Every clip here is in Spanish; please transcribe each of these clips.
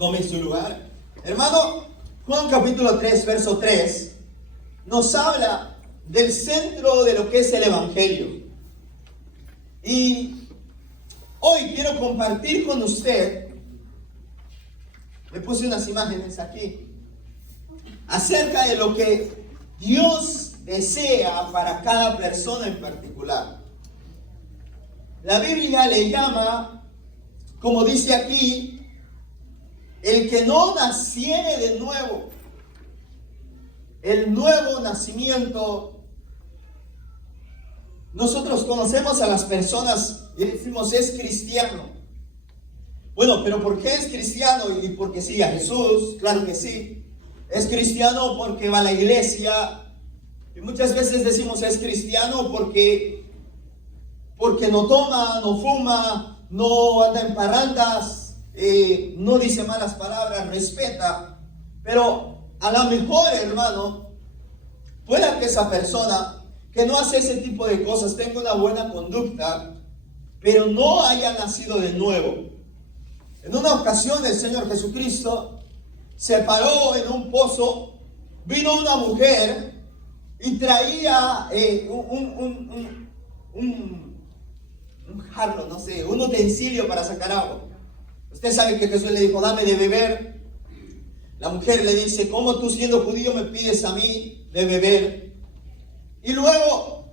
Tome su lugar. Hermano, Juan capítulo 3, verso 3, nos habla del centro de lo que es el Evangelio. Y hoy quiero compartir con usted, le puse unas imágenes aquí, acerca de lo que Dios desea para cada persona en particular. La Biblia le llama, como dice aquí, el que no naciere de nuevo. El nuevo nacimiento. Nosotros conocemos a las personas y decimos es cristiano. Bueno, pero ¿por qué es cristiano? Y porque sigue a Jesús, claro que sí. Es cristiano porque va a la iglesia. Y muchas veces decimos es cristiano porque no toma, no fuma, no anda en parrandas, no dice malas palabras, respeta. Pero a lo mejor, hermano, pueda que esa persona que no hace ese tipo de cosas tenga una buena conducta, pero no haya nacido de nuevo. En una ocasión el Señor Jesucristo se paró en un pozo, vino una mujer y traía un jarro, no sé, un utensilio para sacar agua. Usted sabe que Jesús le dijo, dame de beber. La mujer le dice, ¿cómo tú siendo judío me pides a mí de beber? Y luego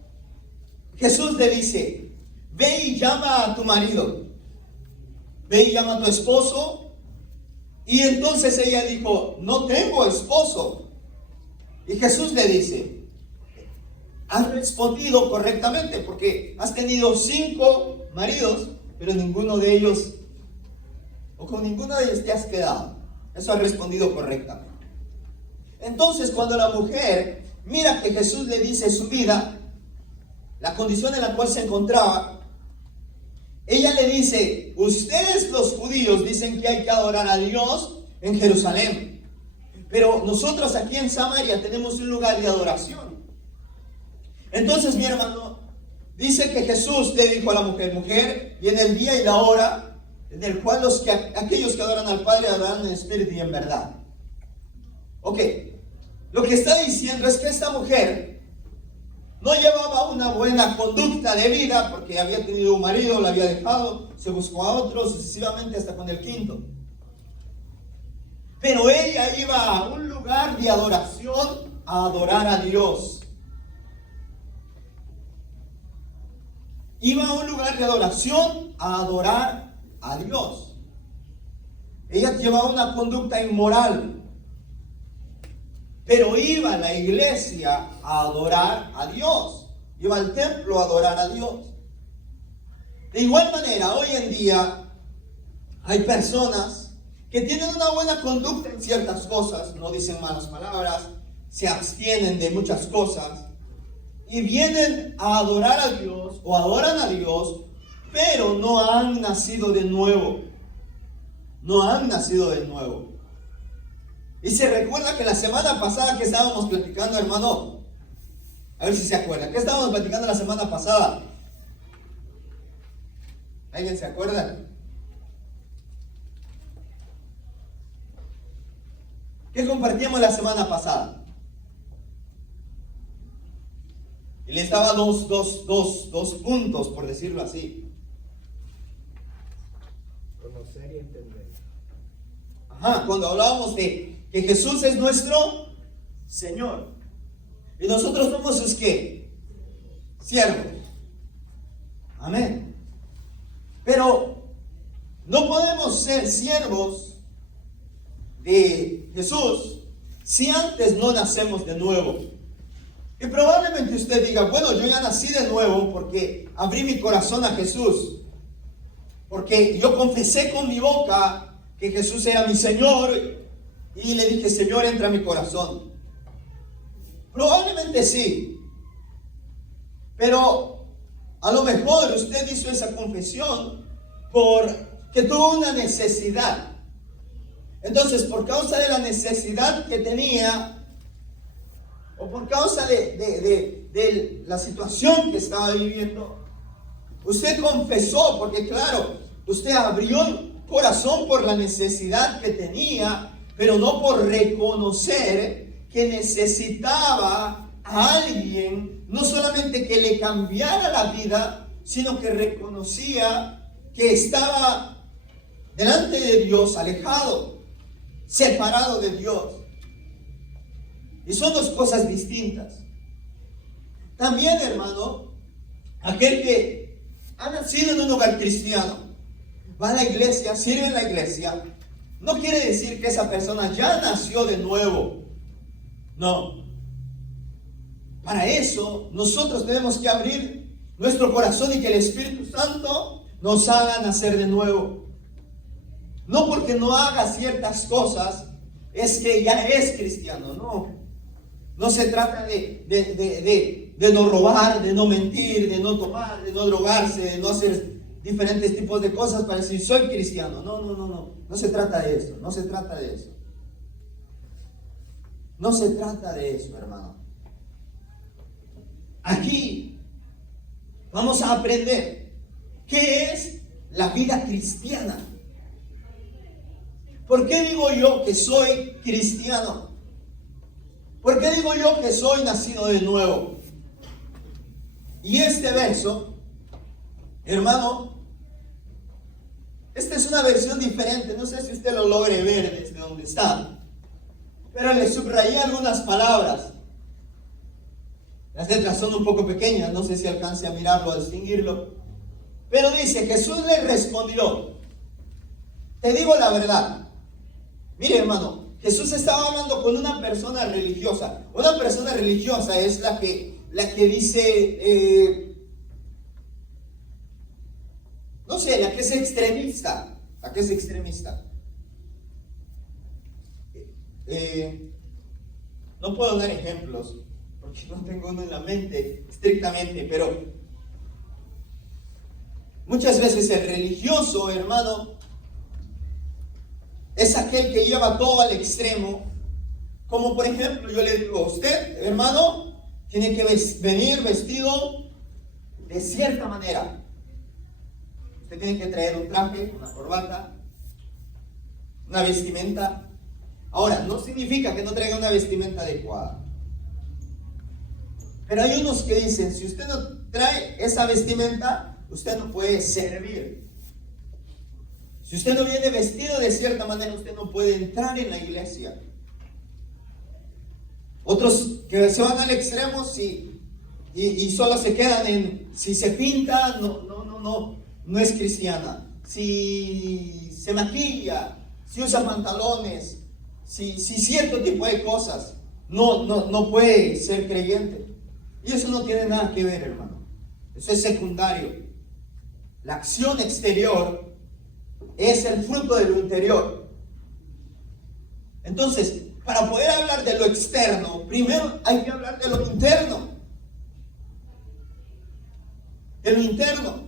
Jesús le dice, ve y llama a tu marido. Ve y llama a tu esposo. Y entonces ella dijo, no tengo esposo. Y Jesús le dice, has respondido correctamente porque has tenido 5 maridos, pero ninguno de ellos, o con ninguno de ellos te has quedado. Eso ha respondido correctamente. Entonces, cuando la mujer mira que Jesús le dice su vida, la condición en la cual se encontraba, ella le dice, ustedes los judíos dicen que hay que adorar a Dios en Jerusalén, pero nosotros aquí en Samaria tenemos un lugar de adoración. Entonces, mi hermano, dice que Jesús le dijo a la mujer, mujer, viene el día y la hora en el cual aquellos que adoran al Padre adorarán en espíritu y en verdad. Ok, lo que está diciendo es que esta mujer no llevaba una buena conducta de vida porque había tenido un marido, lo había dejado, se buscó a otro, sucesivamente hasta con el 5. Pero ella iba a un lugar de adoración a adorar a Dios. Iba a un lugar de adoración a adorar a Dios. Ella llevaba una conducta inmoral, pero iba a la iglesia a adorar a Dios. Iba al templo a adorar a Dios. De igual manera, hoy en día hay personas que tienen una buena conducta en ciertas cosas, no dicen malas palabras, se abstienen de muchas cosas y vienen a adorar a Dios o adoran a Dios, pero no han nacido de nuevo. No han nacido de nuevo. Y se recuerda que la semana pasada que estábamos platicando, hermano, a ver si se acuerda, ¿qué estábamos platicando la semana pasada? ¿Alguien se acuerda? ¿Qué compartíamos la semana pasada? Y les daba dos puntos, por decirlo así. Conocer y entender. Cuando hablábamos de que Jesús es nuestro Señor. Y nosotros somos sus ¿qué? Siervos. Amén. Pero no podemos ser siervos de Jesús si antes no nacemos de nuevo. Y probablemente usted diga, bueno, yo ya nací de nuevo porque abrí mi corazón a Jesús. Porque yo confesé con mi boca que Jesús era mi Señor y le dije, Señor, entra a mi corazón. Probablemente sí. Pero a lo mejor usted hizo esa confesión porque tuvo una necesidad. Entonces, por causa de la necesidad que tenía, o por causa de la situación que estaba viviendo, usted confesó, porque claro, usted abrió corazón por la necesidad que tenía, pero no por reconocer que necesitaba a alguien, no solamente que le cambiara la vida, sino que reconocía que estaba delante de Dios, alejado, separado de Dios. Y son dos cosas distintas. También, hermano, aquel que ha nacido en un hogar cristiano, va a la iglesia, sirve en la iglesia, no quiere decir que esa persona ya nació de nuevo. No. Para eso, nosotros tenemos que abrir nuestro corazón y que el Espíritu Santo nos haga nacer de nuevo. No porque no haga ciertas cosas, es que ya es cristiano, no. No se trata de no robar, de no mentir, de no tomar, de no drogarse, de no hacer diferentes tipos de cosas para decir soy cristiano. No se trata de eso, no se trata de eso. No se trata de eso, hermano. Aquí vamos a aprender qué es la vida cristiana. ¿Por qué digo yo que soy cristiano? ¿Por qué digo yo que soy nacido de nuevo? Y este verso, hermano, esta es una versión diferente. No sé si usted lo logre ver desde donde está, pero le subrayé algunas palabras. Las letras son un poco pequeñas, no sé si alcance a mirarlo, a distinguirlo. Pero dice, Jesús le respondió, te digo la verdad. Mire, hermano, Jesús estaba hablando con una persona religiosa. Una persona religiosa es la que dice, no sé, la que es extremista. La que es extremista. No puedo dar ejemplos, porque no tengo uno en la mente estrictamente, pero muchas veces el religioso, hermano, es aquel que lleva todo al extremo. Como por ejemplo, yo le digo a usted, hermano, tiene que venir vestido de cierta manera. Usted tiene que traer un traje, una corbata, una vestimenta. Ahora, no significa que no traiga una vestimenta adecuada. Pero hay unos que dicen, si usted no trae esa vestimenta, usted no puede servir. Si usted no viene vestido de cierta manera, usted no puede entrar en la iglesia. Otros que se van al extremo y solo se quedan en, si se pinta, no es cristiana. Si se maquilla, si usa pantalones, si cierto tipo de cosas, no puede ser creyente. Y eso no tiene nada que ver, hermano. Eso es secundario. La acción exterior es el fruto de lo interior. Entonces, para poder hablar de lo externo, primero hay que hablar de lo interno. De lo interno.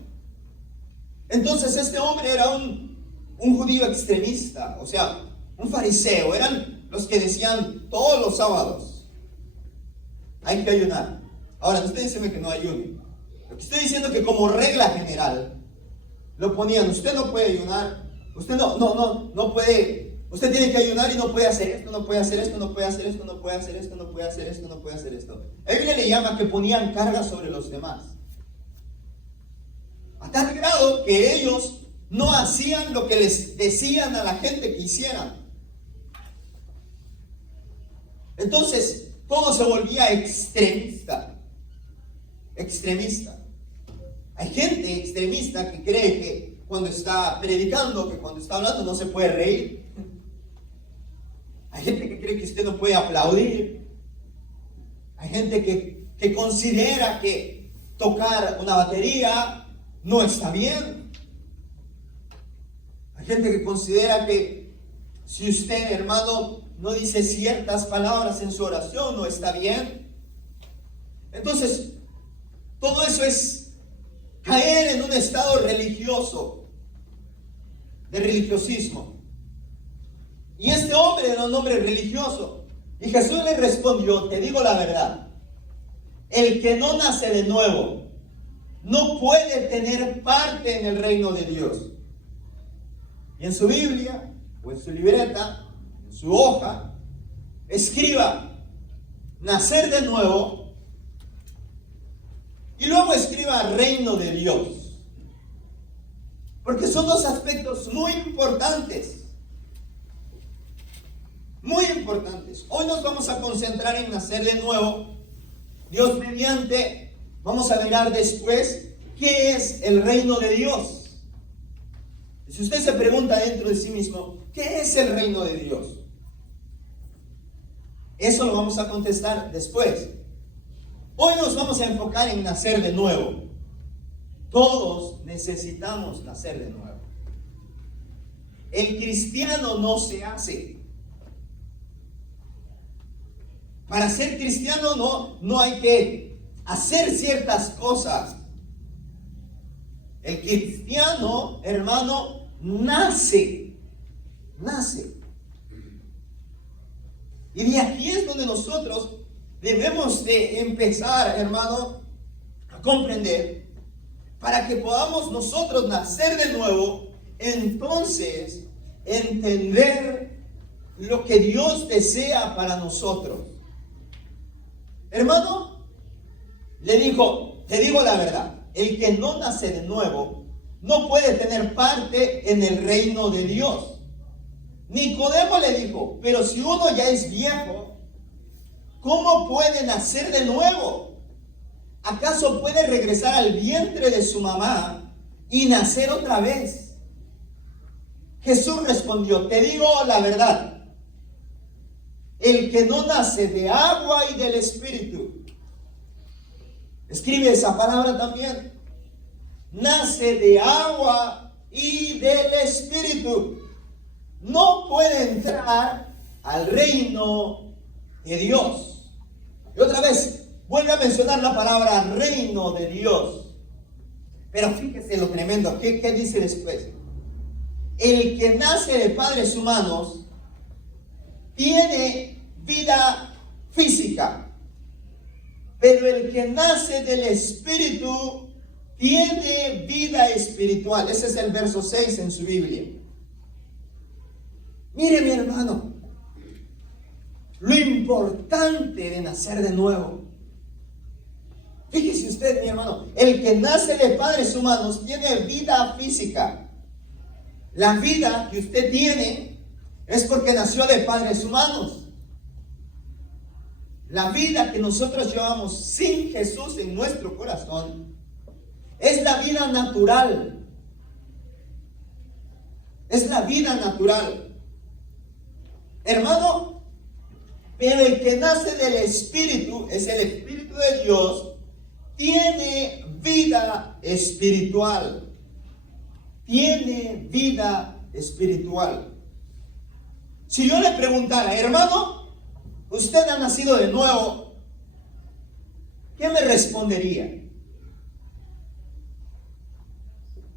Entonces, este hombre era un judío extremista, o sea, un fariseo. Eran los que decían todos los sábados hay que ayunar. Ahora, usted dice que no ayune. Lo que estoy diciendo es que como regla general lo ponían, usted no puede ayunar, usted no puede, usted tiene que ayunar y no puede hacer esto, no puede hacer esto, no puede hacer esto, no puede hacer esto, no puede hacer esto, no puede hacer esto. La Biblia le llama que ponían carga sobre los demás. A tal grado que ellos no hacían lo que les decían a la gente que hicieran. Entonces, todo se volvía extremista. Extremista. Hay gente extremista que cree que cuando está predicando, que cuando está hablando no se puede reír. Hay gente que cree que usted no puede aplaudir. Hay gente que considera que tocar una batería no está bien. Hay gente que considera que si usted, hermano, no dice ciertas palabras en su oración, no está bien. Entonces, todo eso es caer en un estado religioso, de religiosismo. Y este hombre era un hombre religioso. Y Jesús le respondió, te digo la verdad, el que no nace de nuevo no puede tener parte en el reino de Dios. Y en su Biblia, o en su libreta, en su hoja, escriba nacer de nuevo y luego escriba reino de Dios. Porque son dos aspectos muy importantes. Muy importantes. Hoy nos vamos a concentrar en nacer de nuevo. Dios mediante, vamos a mirar después qué es el reino de Dios. Si usted se pregunta dentro de sí mismo, ¿qué es el reino de Dios? Eso lo vamos a contestar después. Hoy nos vamos a enfocar en nacer de nuevo. Todos necesitamos nacer de nuevo. El cristiano no se hace. Para ser cristiano no hay que hacer ciertas cosas. El cristiano, hermano, nace. Y de aquí es donde nosotros debemos de empezar, hermano, a comprender. Para que podamos nosotros nacer de nuevo, entonces entender lo que Dios desea para nosotros. Hermano, le dijo, te digo la verdad, el que no nace de nuevo no puede tener parte en el reino de Dios. Nicodemo le dijo, pero si uno ya es viejo, ¿cómo puede nacer de nuevo? ¿Acaso puede regresar al vientre de su mamá y nacer otra vez? Jesús respondió, te digo la verdad, el que no nace de agua y del Espíritu, escribe esa palabra también, nace de agua y del Espíritu, no puede entrar al reino de Dios. Y otra vez, vuelve a mencionar la palabra reino de Dios. Pero fíjese lo tremendo, ¿qué dice después? El que nace de padres humanos tiene vida física, pero el que nace del Espíritu tiene vida espiritual. Ese es el verso 6 en su Biblia. Mire, mi hermano, lo importante de nacer de nuevo. Fíjese usted, mi hermano, el que nace de padres humanos tiene vida física. La vida que usted tiene es porque nació de padres humanos. La vida que nosotros llevamos sin Jesús en nuestro corazón es la vida natural. Es la vida natural. Hermano, pero el que nace del Espíritu, es el Espíritu de Dios, tiene vida espiritual. Tiene vida espiritual. Si yo le preguntara, hermano, ¿usted ha nacido de nuevo? ¿Qué me respondería?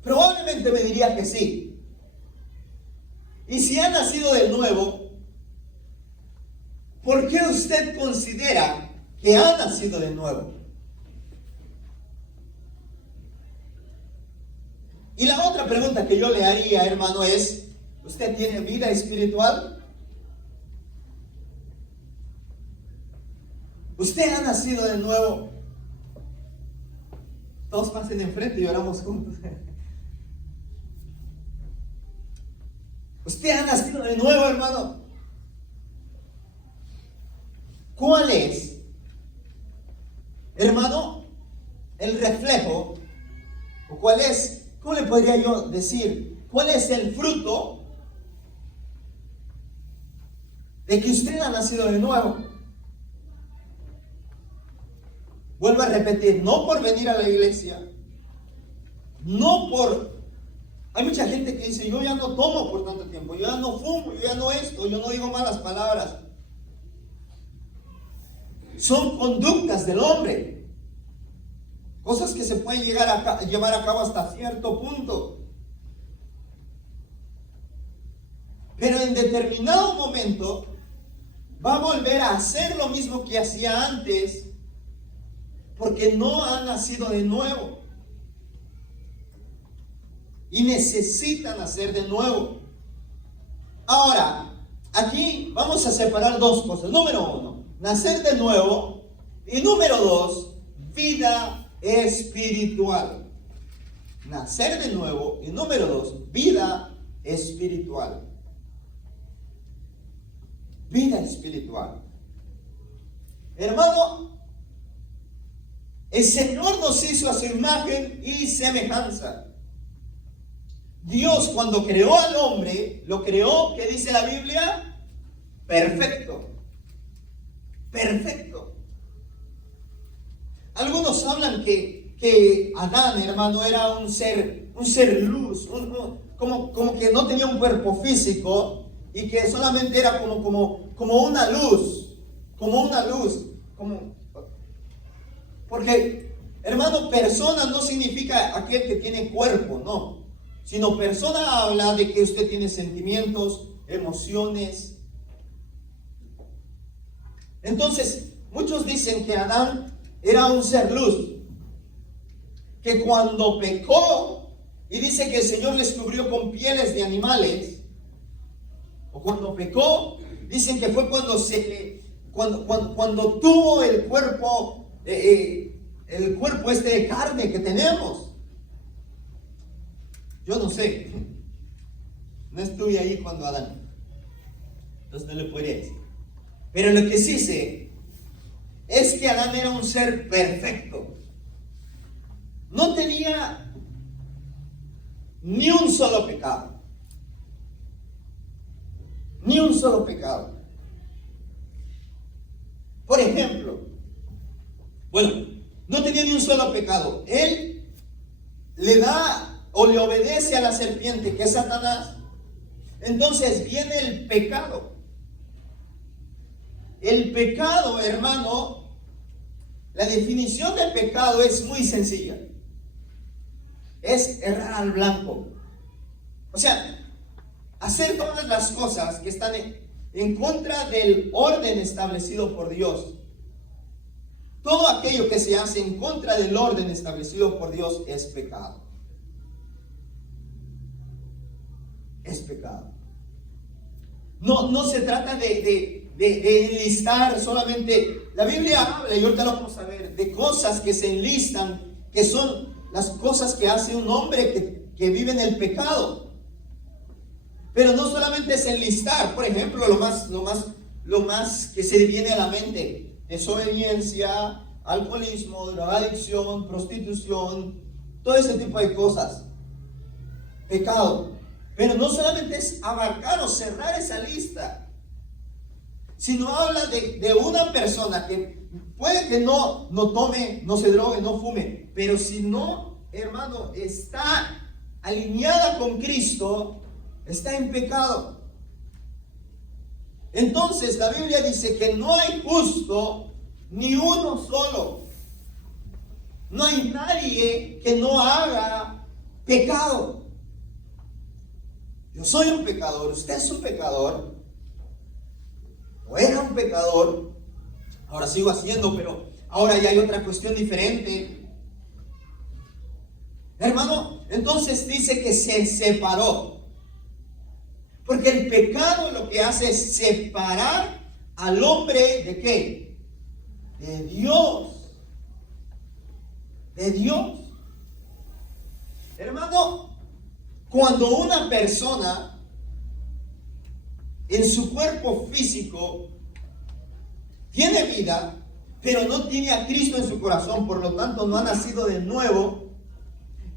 Probablemente me diría que sí. Y si ha nacido de nuevo, ¿por qué usted considera que ha nacido de nuevo? Y la otra pregunta que yo le haría, hermano, es, ¿usted tiene vida espiritual? ¿Usted ha nacido de nuevo? Todos pasen enfrente y oramos juntos. ¿Usted ha nacido de nuevo, hermano? ¿Cuál es, hermano, el reflejo? ¿O cuál es, cómo le podría yo decir, cuál es el fruto de que usted ha nacido de nuevo? Vuelvo a repetir, no por venir a la iglesia, no por... Hay mucha gente que dice, yo ya no tomo por tanto tiempo, yo ya no fumo, yo ya no esto, yo no digo malas palabras. Son conductas del hombre, cosas que se pueden llevar a cabo hasta cierto punto. Pero en determinado momento va a volver a hacer lo mismo que hacía antes, porque no ha nacido de nuevo. Y necesita nacer de nuevo. Ahora, aquí vamos a separar dos cosas. Número uno, nacer de nuevo. Y número dos, vida espiritual. Nacer de nuevo. Y número dos, vida espiritual. Vida espiritual. Hermano, el Señor nos hizo a su imagen y semejanza. Dios, cuando creó al hombre, lo creó, ¿qué dice la Biblia? Perfecto. Perfecto. Algunos hablan que Adán, hermano, era un ser luz, como que no tenía un cuerpo físico y que solamente era como una luz, porque, hermano, persona no significa aquel que tiene cuerpo, no, sino persona habla de que usted tiene sentimientos, emociones. Entonces, muchos dicen que Adán era un ser luz, que cuando pecó, y dice que el Señor les cubrió con pieles de animales, o cuando pecó, dicen que fue cuando tuvo el cuerpo de carne que tenemos. Yo no sé, no estuve ahí cuando Adán, entonces no le podría decir. Pero lo que sí sé es que Adán era un ser perfecto. No tenía ni un solo pecado. Ni un solo pecado. Por ejemplo, no tenía ni un solo pecado. Él le da o le obedece a la serpiente, que es Satanás. Entonces viene el pecado. El pecado, hermano, la definición de pecado es muy sencilla. Es errar al blanco. O sea, hacer todas las cosas que están en contra del orden establecido por Dios. Todo aquello que se hace en contra del orden establecido por Dios es pecado. Es pecado. No se trata de enlistar solamente. La Biblia habla, y ahorita lo vamos a ver, de cosas que se enlistan, que son las cosas que hace un hombre que vive en el pecado. Pero no solamente es enlistar, por ejemplo, lo más que se viene a la mente: desobediencia, alcoholismo, drogadicción, prostitución, todo ese tipo de cosas. Pecado. Pero no solamente es abarcar o cerrar esa lista, sino habla de una persona que puede que no tome, no se drogue, no fume, pero si no, hermano, está alineada con Cristo, está en pecado. Entonces la Biblia dice que no hay justo ni uno solo. No hay nadie que no haga pecado. Yo soy un pecador, usted es un pecador, o era un pecador, ahora sigo haciendo, pero ahora ya hay otra cuestión diferente. Hermano, entonces dice que se separó. Porque el pecado lo que hace es separar al hombre ¿de qué? De Dios. De Dios. Hermano, cuando una persona en su cuerpo físico tiene vida, pero no tiene a Cristo en su corazón, por lo tanto no ha nacido de nuevo,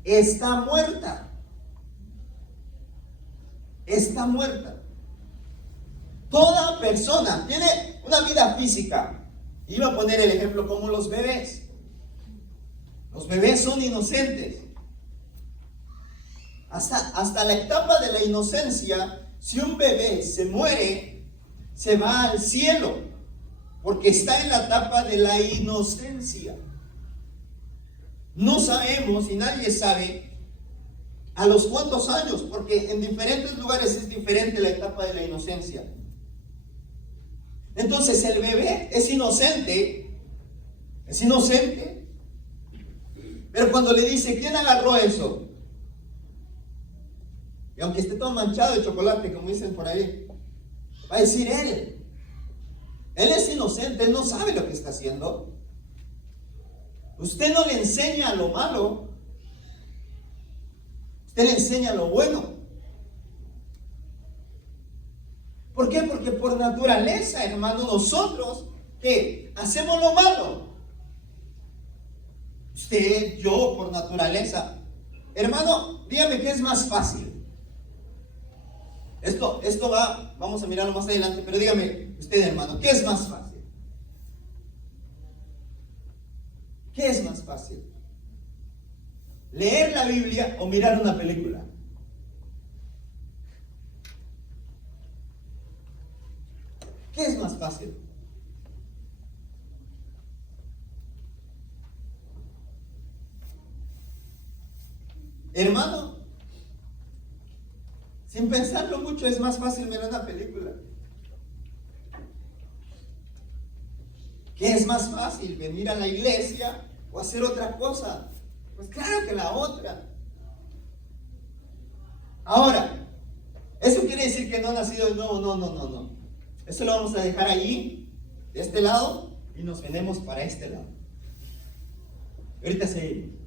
está muerta. Está muerta. Toda persona tiene una vida física. Iba a poner el ejemplo como los bebés. Los bebés son inocentes. Hasta la etapa de la inocencia, si un bebé se muere, se va al cielo, porque está en la etapa de la inocencia. No sabemos y nadie sabe a los cuántos años, porque en diferentes lugares es diferente la etapa de la inocencia. Entonces el bebé es inocente, pero cuando le dice, ¿quién agarró eso? Y aunque esté todo manchado de chocolate, como dicen por ahí, Va a decir él. Él es inocente, él no sabe lo que está haciendo. Usted no le enseña lo malo, usted le enseña lo bueno. ¿Por qué? Porque por naturaleza, hermano, nosotros, ¿qué? Hacemos lo malo. Usted, yo, por naturaleza. Hermano, dígame qué es más fácil. Esto vamos a mirarlo más adelante, pero dígame usted, hermano, ¿qué es más fácil? ¿Qué es más fácil? ¿Leer la Biblia o mirar una película? ¿Qué es más fácil? Hermano, sin pensarlo mucho, es más fácil mirar una película. ¿Qué es más fácil? ¿Venir a la iglesia o hacer otra cosa? Pues claro que la otra. Ahora, ¿eso quiere decir que no ha nacido de nuevo? No. Eso lo vamos a dejar allí, de este lado, y nos venimos para este lado. Ahorita seguimos.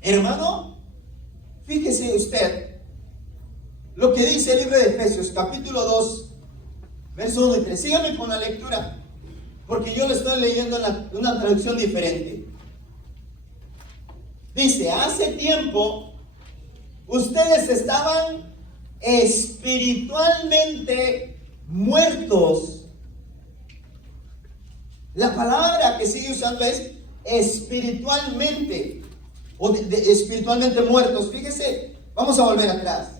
Hermano, fíjese usted lo que dice el libro de Efesios, capítulo 2, verso 1 y 3. Síganme con la lectura, porque yo lo estoy leyendo en una traducción diferente. Dice, hace tiempo ustedes estaban espiritualmente muertos. La palabra que sigue usando es espiritualmente, o espiritualmente muertos. Fíjese, vamos a volver atrás.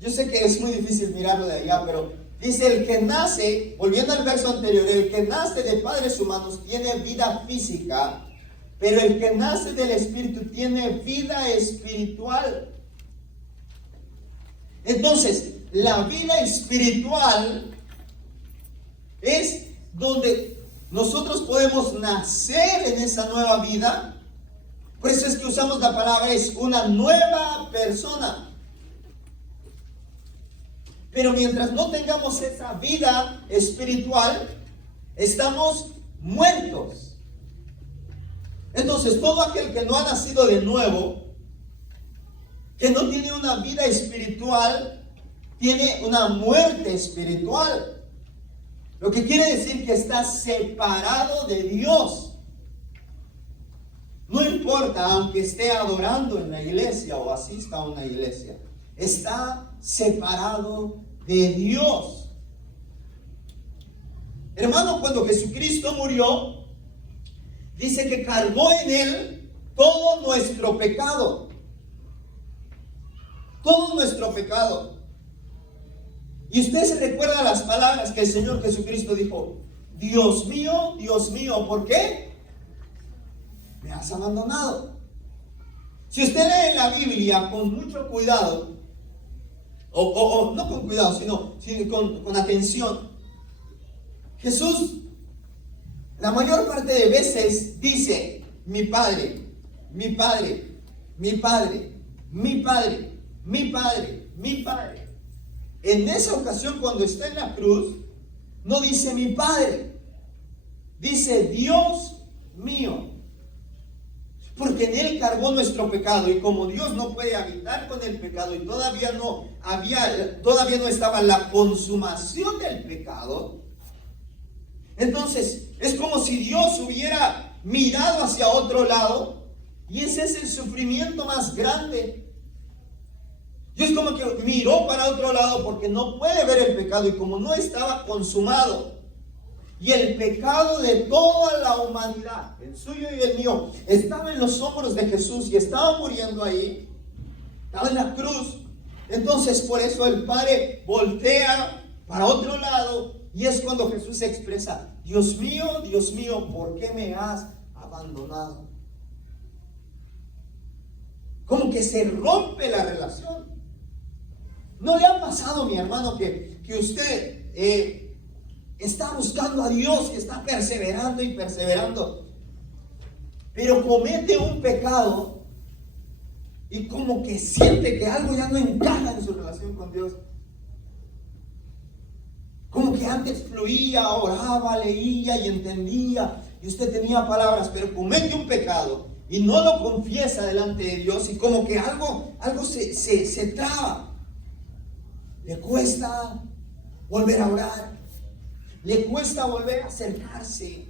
Yo sé que es muy difícil mirarlo de allá, pero dice, el que nace, volviendo al verso anterior, el que nace de padres humanos tiene vida física, pero el que nace del Espíritu tiene vida espiritual. Entonces, la vida espiritual es donde nosotros podemos nacer en esa nueva vida. Por eso es que usamos la palabra, es una nueva persona. Pero mientras no tengamos esa vida espiritual, estamos muertos. Entonces, todo aquel que no ha nacido de nuevo, que no tiene una vida espiritual, tiene una muerte espiritual. Lo que quiere decir que está separado de Dios. No importa, aunque esté adorando en la iglesia o asista a una iglesia, está separado de Dios. Hermano, cuando Jesucristo murió, dice que cargó en él todo nuestro pecado. Todo nuestro pecado. Y usted se recuerda las palabras que el Señor Jesucristo dijo: Dios mío, ¿por qué me has abandonado? Si usted lee la Biblia con mucho cuidado, o no con cuidado, sino con atención, Jesús la mayor parte de veces dice: mi Padre, mi Padre, mi Padre, mi Padre, mi Padre, mi Padre. En esa ocasión, cuando está en la cruz, no dice mi Padre, dice Dios mío, porque en él cargó nuestro pecado. Y como Dios no puede habitar con el pecado, y todavía no estaba la consumación del pecado, entonces es como si Dios hubiera mirado hacia otro lado, y ese es el sufrimiento más grande. Dios como que miró para otro lado porque no puede ver el pecado, y como no estaba consumado, y el pecado de toda la humanidad, el suyo y el mío, estaba en los hombros de Jesús y estaba muriendo ahí, estaba en la cruz. Entonces por eso el Padre voltea para otro lado, y es cuando Jesús se expresa: Dios mío, ¿por qué me has abandonado? Como que se rompe la relación. ¿No le ha pasado, mi hermano, que usted está buscando a Dios, que está perseverando y perseverando, pero comete un pecado y como que siente que algo ya no encaja en su relación con Dios? Porque antes fluía, oraba, leía y entendía, y usted tenía palabras, pero comete un pecado y no lo confiesa delante de Dios, y como que algo se traba. Le cuesta volver a orar, le cuesta volver a acercarse,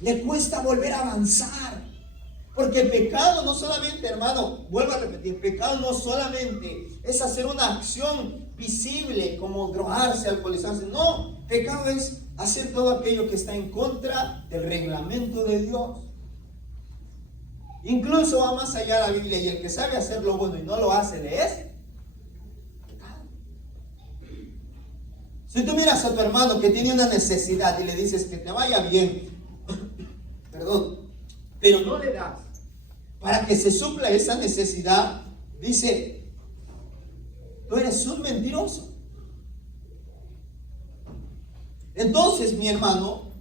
le cuesta volver a avanzar. Porque el pecado no solamente, hermano, vuelvo a repetir, pecado no solamente es hacer una acción visible como drogarse, alcoholizarse. No, pecado es hacer todo aquello que está en contra del reglamento de Dios. Incluso va más allá la Biblia, y el que sabe hacer lo bueno y no lo hace, le es pecado. Si tú miras a tu hermano que tiene una necesidad y le dices que te vaya bien, perdón, pero no le das para que se supla esa necesidad, dice, tú eres un mentiroso. Entonces, mi hermano,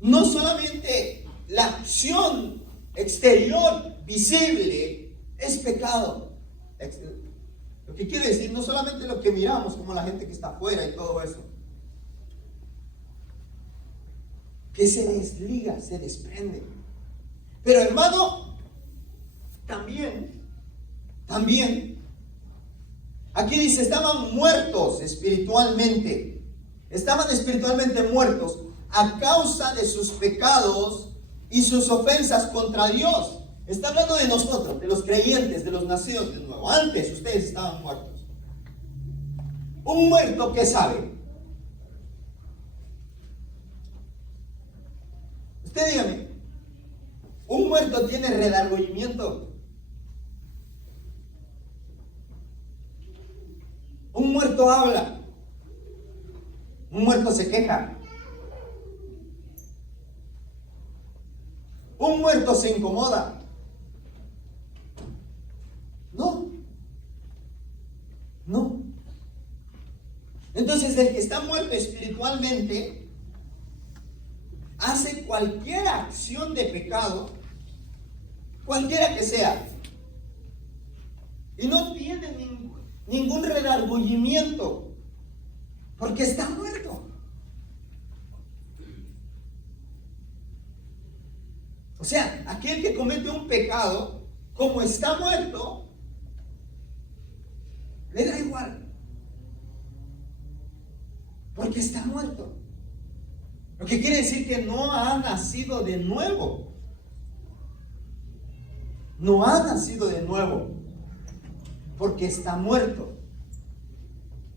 no solamente la acción exterior, visible, es pecado. Lo que quiere decir, no solamente lo que miramos, como la gente que está afuera y todo eso, que se desliga, se desprende. Pero hermano, también, aquí dice, estaban muertos espiritualmente. Estaban espiritualmente muertos a causa de sus pecados y sus ofensas contra Dios. Está hablando de nosotros, de los creyentes, de los nacidos de nuevo. Antes ustedes estaban muertos. Un muerto, ¿qué sabe? Usted dígame, ¿un muerto tiene redargüimiento? Un muerto habla. Un muerto se queja. Un muerto se incomoda. No. Entonces, el que está muerto espiritualmente hace cualquier acción de pecado, cualquiera que sea, y no tiene ningún redargüimiento, porque está muerto. O sea, aquel que comete un pecado, como está muerto, le da igual, porque está muerto. Lo que quiere decir que no ha nacido de nuevo. No ha nacido de nuevo, porque está muerto.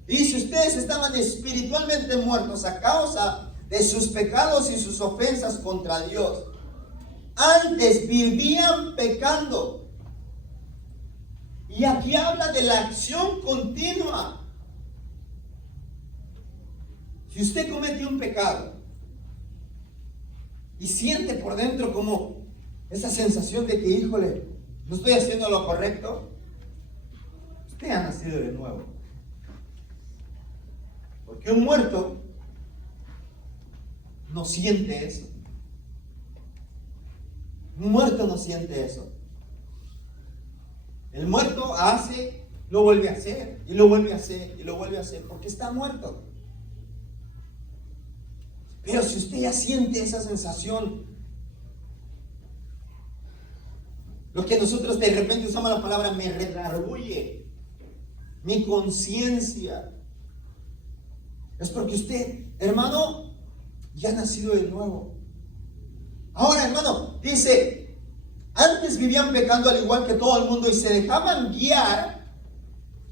Y si ustedes estaban espiritualmente muertos a causa de sus pecados y sus ofensas contra Dios, antes vivían pecando. Y aquí habla de la acción continua. Si usted comete un pecado y siente por dentro como esa sensación de que, híjole, no estoy haciendo lo correcto, usted ha nacido de nuevo. Porque un muerto no siente eso. Un muerto no siente eso. El muerto hace, lo vuelve a hacer, y lo vuelve a hacer, y lo vuelve a hacer, porque está muerto. Pero si usted ya siente esa sensación, lo que nosotros de repente usamos la palabra me redarguye, mi conciencia, es porque usted, hermano, ya ha nacido de nuevo. Ahora, hermano, dice, antes vivían pecando al igual que todo el mundo y se dejaban guiar.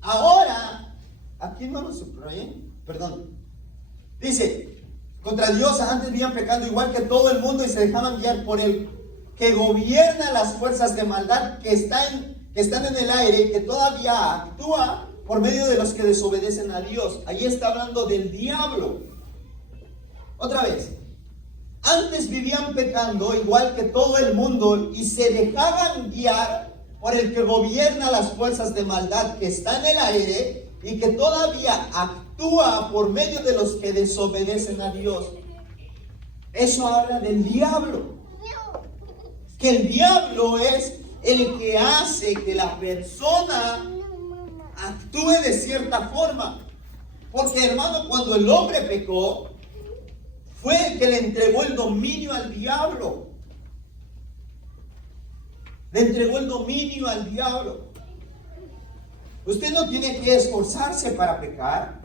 Ahora, aquí no lo subrayé, perdón. Dice, contra Dios antes vivían pecando igual que todo el mundo y se dejaban guiar por el que gobierna las fuerzas de maldad que están en el aire y que todavía actúa por medio de los que desobedecen a Dios. Ahí está hablando del diablo. Otra vez. Antes vivían pecando igual que todo el mundo y se dejaban guiar por el que gobierna las fuerzas de maldad que está en el aire y que todavía actúa por medio de los que desobedecen a Dios. Eso habla del diablo. Que el diablo es el que hace que la persona actúe de cierta forma. Porque, hermano, cuando el hombre pecó, fue el que le entregó el dominio al diablo. Le entregó el dominio al diablo. Usted no tiene que esforzarse para pecar.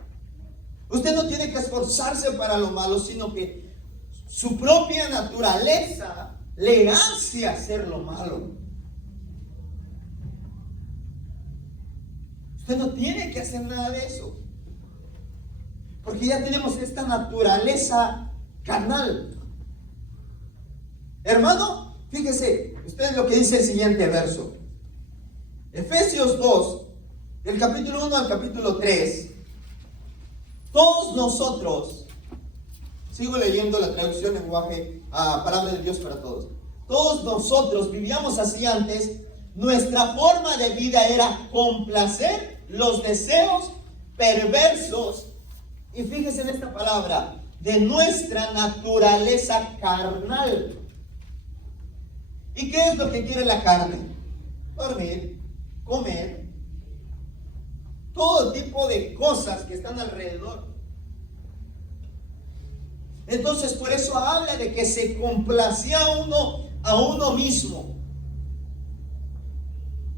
Usted no tiene que esforzarse para lo malo, sino que su propia naturaleza le hace hacer lo malo. Usted no tiene que hacer nada de eso, porque ya tenemos esta naturaleza carnal. Hermano, fíjese, usted lo que dice el siguiente verso. Efesios 2, del capítulo 1 al capítulo 3. Todos nosotros, sigo leyendo la traducción lenguaje, palabra de Dios para todos. Todos nosotros vivíamos así antes. Nuestra forma de vida era complacer los deseos perversos. Y fíjese en esta palabra, de nuestra naturaleza carnal. ¿Y qué es lo que quiere la carne? Dormir, comer, todo tipo de cosas que están alrededor. Entonces, por eso habla de que se complacía a uno mismo.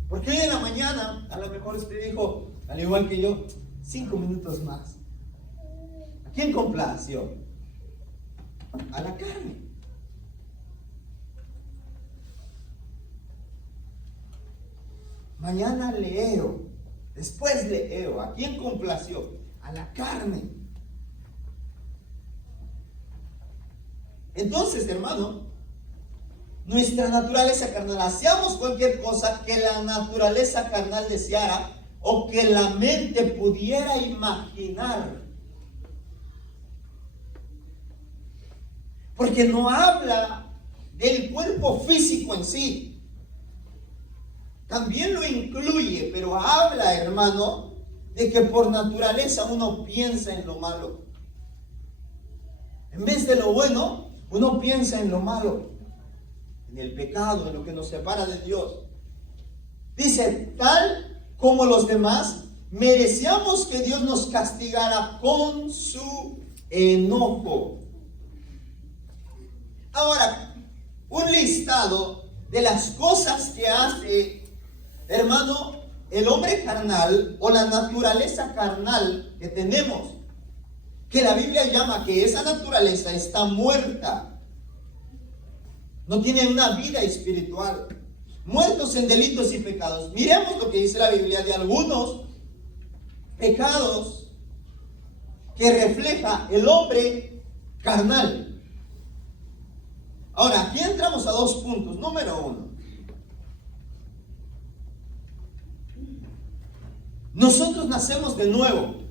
Porque hoy en la mañana, a lo mejor usted dijo, al igual que yo, 5 minutos más. ¿A quién complació? A la carne. Mañana leo, después leo. ¿A quién complació? A la carne. Entonces, hermano, nuestra naturaleza carnal, hacíamos cualquier cosa que la naturaleza carnal deseara o que la mente pudiera imaginar. Porque no habla del cuerpo físico en sí. También lo incluye, pero habla, hermano, de que por naturaleza uno piensa en lo malo. En vez de lo bueno, uno piensa en lo malo, en el pecado, en lo que nos separa de Dios. Dice, tal como los demás, merecíamos que Dios nos castigara con su enojo. Ahora, un listado de las cosas que hace, hermano, el hombre carnal o la naturaleza carnal que tenemos, que la Biblia llama que esa naturaleza está muerta, no tiene una vida espiritual, muertos en delitos y pecados. Miremos lo que dice la Biblia de algunos pecados que refleja el hombre carnal. Ahora, aquí entramos a 2 puntos. Número 1. Nosotros nacemos de nuevo.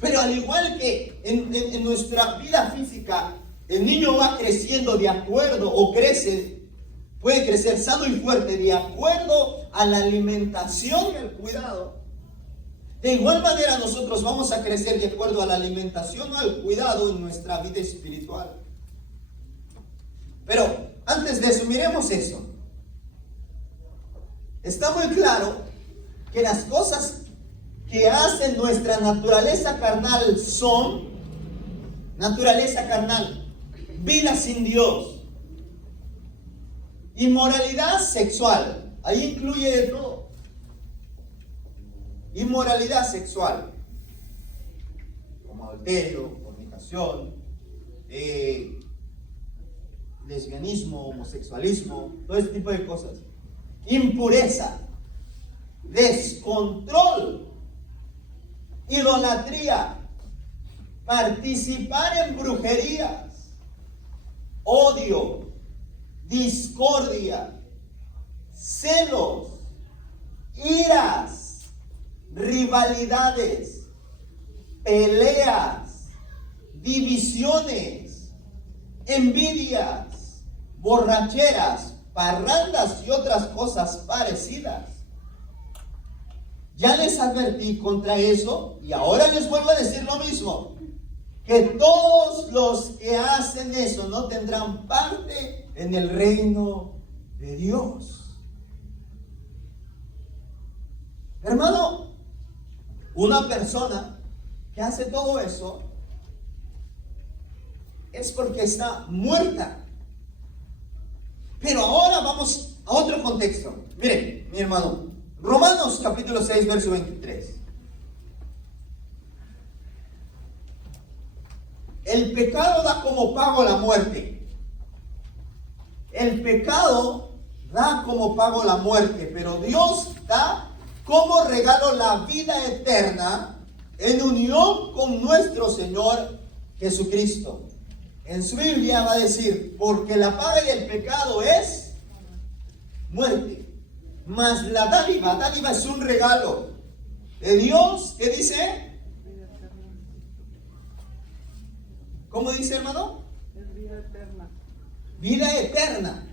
Pero al igual que en nuestra vida física, el niño va creciendo de acuerdo, o puede crecer sano y fuerte de acuerdo a la alimentación y al cuidado. De igual manera nosotros vamos a crecer de acuerdo a la alimentación o al cuidado en nuestra vida espiritual. Pero antes de eso, miremos eso. Está muy claro que las cosas que hacen nuestra naturaleza carnal son naturaleza carnal, vida sin Dios, inmoralidad sexual, ahí incluye de todo. Inmoralidad sexual, como adulterio, fornicación, lesbianismo, homosexualismo, todo ese tipo de cosas. Impureza, descontrol, idolatría, participar en brujerías, odio, discordia, celos, iras, rivalidades, peleas, divisiones, envidias, borracheras, parrandas y otras cosas parecidas. Ya les advertí contra eso y ahora les vuelvo a decir lo mismo, que todos los que hacen eso no tendrán parte en el reino de Dios. Hermano, una persona que hace todo eso es porque está muerta. Pero ahora vamos a otro contexto. Miren, mi hermano, Romanos capítulo 6, verso 23. El pecado da como pago la muerte. El pecado da como pago la muerte, pero Dios da como regalo la vida eterna en unión con nuestro Señor Jesucristo. En su Biblia va a decir, porque la paga del pecado es muerte. Mas la dádiva es un regalo de Dios. ¿Qué dice? ¿Cómo dice, hermano? Es vida eterna. Vida eterna.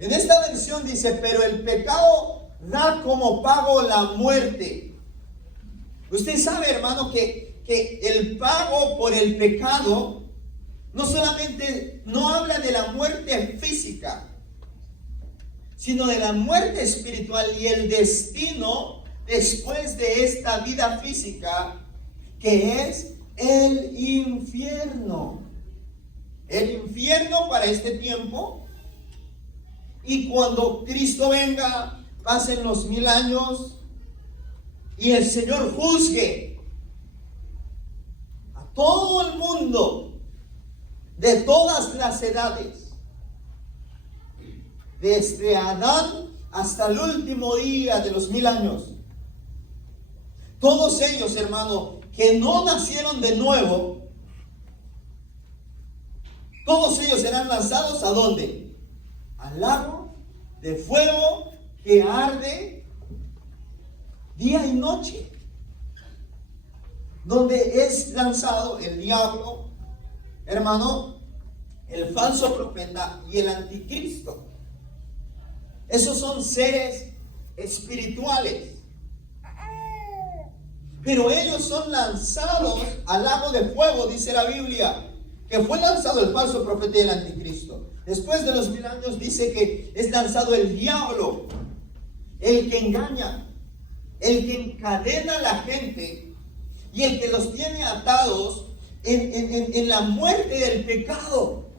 En esta versión dice, pero el pecado da como pago la muerte. Usted sabe, hermano, que el pago por el pecado no solamente no habla de la muerte física, sino de la muerte espiritual y el destino después de esta vida física, que es el infierno. El infierno para este tiempo. Y cuando Cristo venga, pasen los 1000 años y el Señor juzgue a todo el mundo de todas las edades, desde Adán hasta el último día de los 1000 años. Todos ellos, hermano, que no nacieron de nuevo, todos ellos serán lanzados ¿a dónde? Al lago de fuego que arde día y noche, donde es lanzado el diablo, hermano, el falso profeta y el anticristo. Esos son seres espirituales, pero ellos son lanzados al lago de fuego, dice la Biblia, que fue lanzado el falso profeta y el anticristo. Después de los 1000 años dice que es lanzado el diablo, el que engaña, el que encadena a la gente y el que los tiene atados en la muerte del pecado.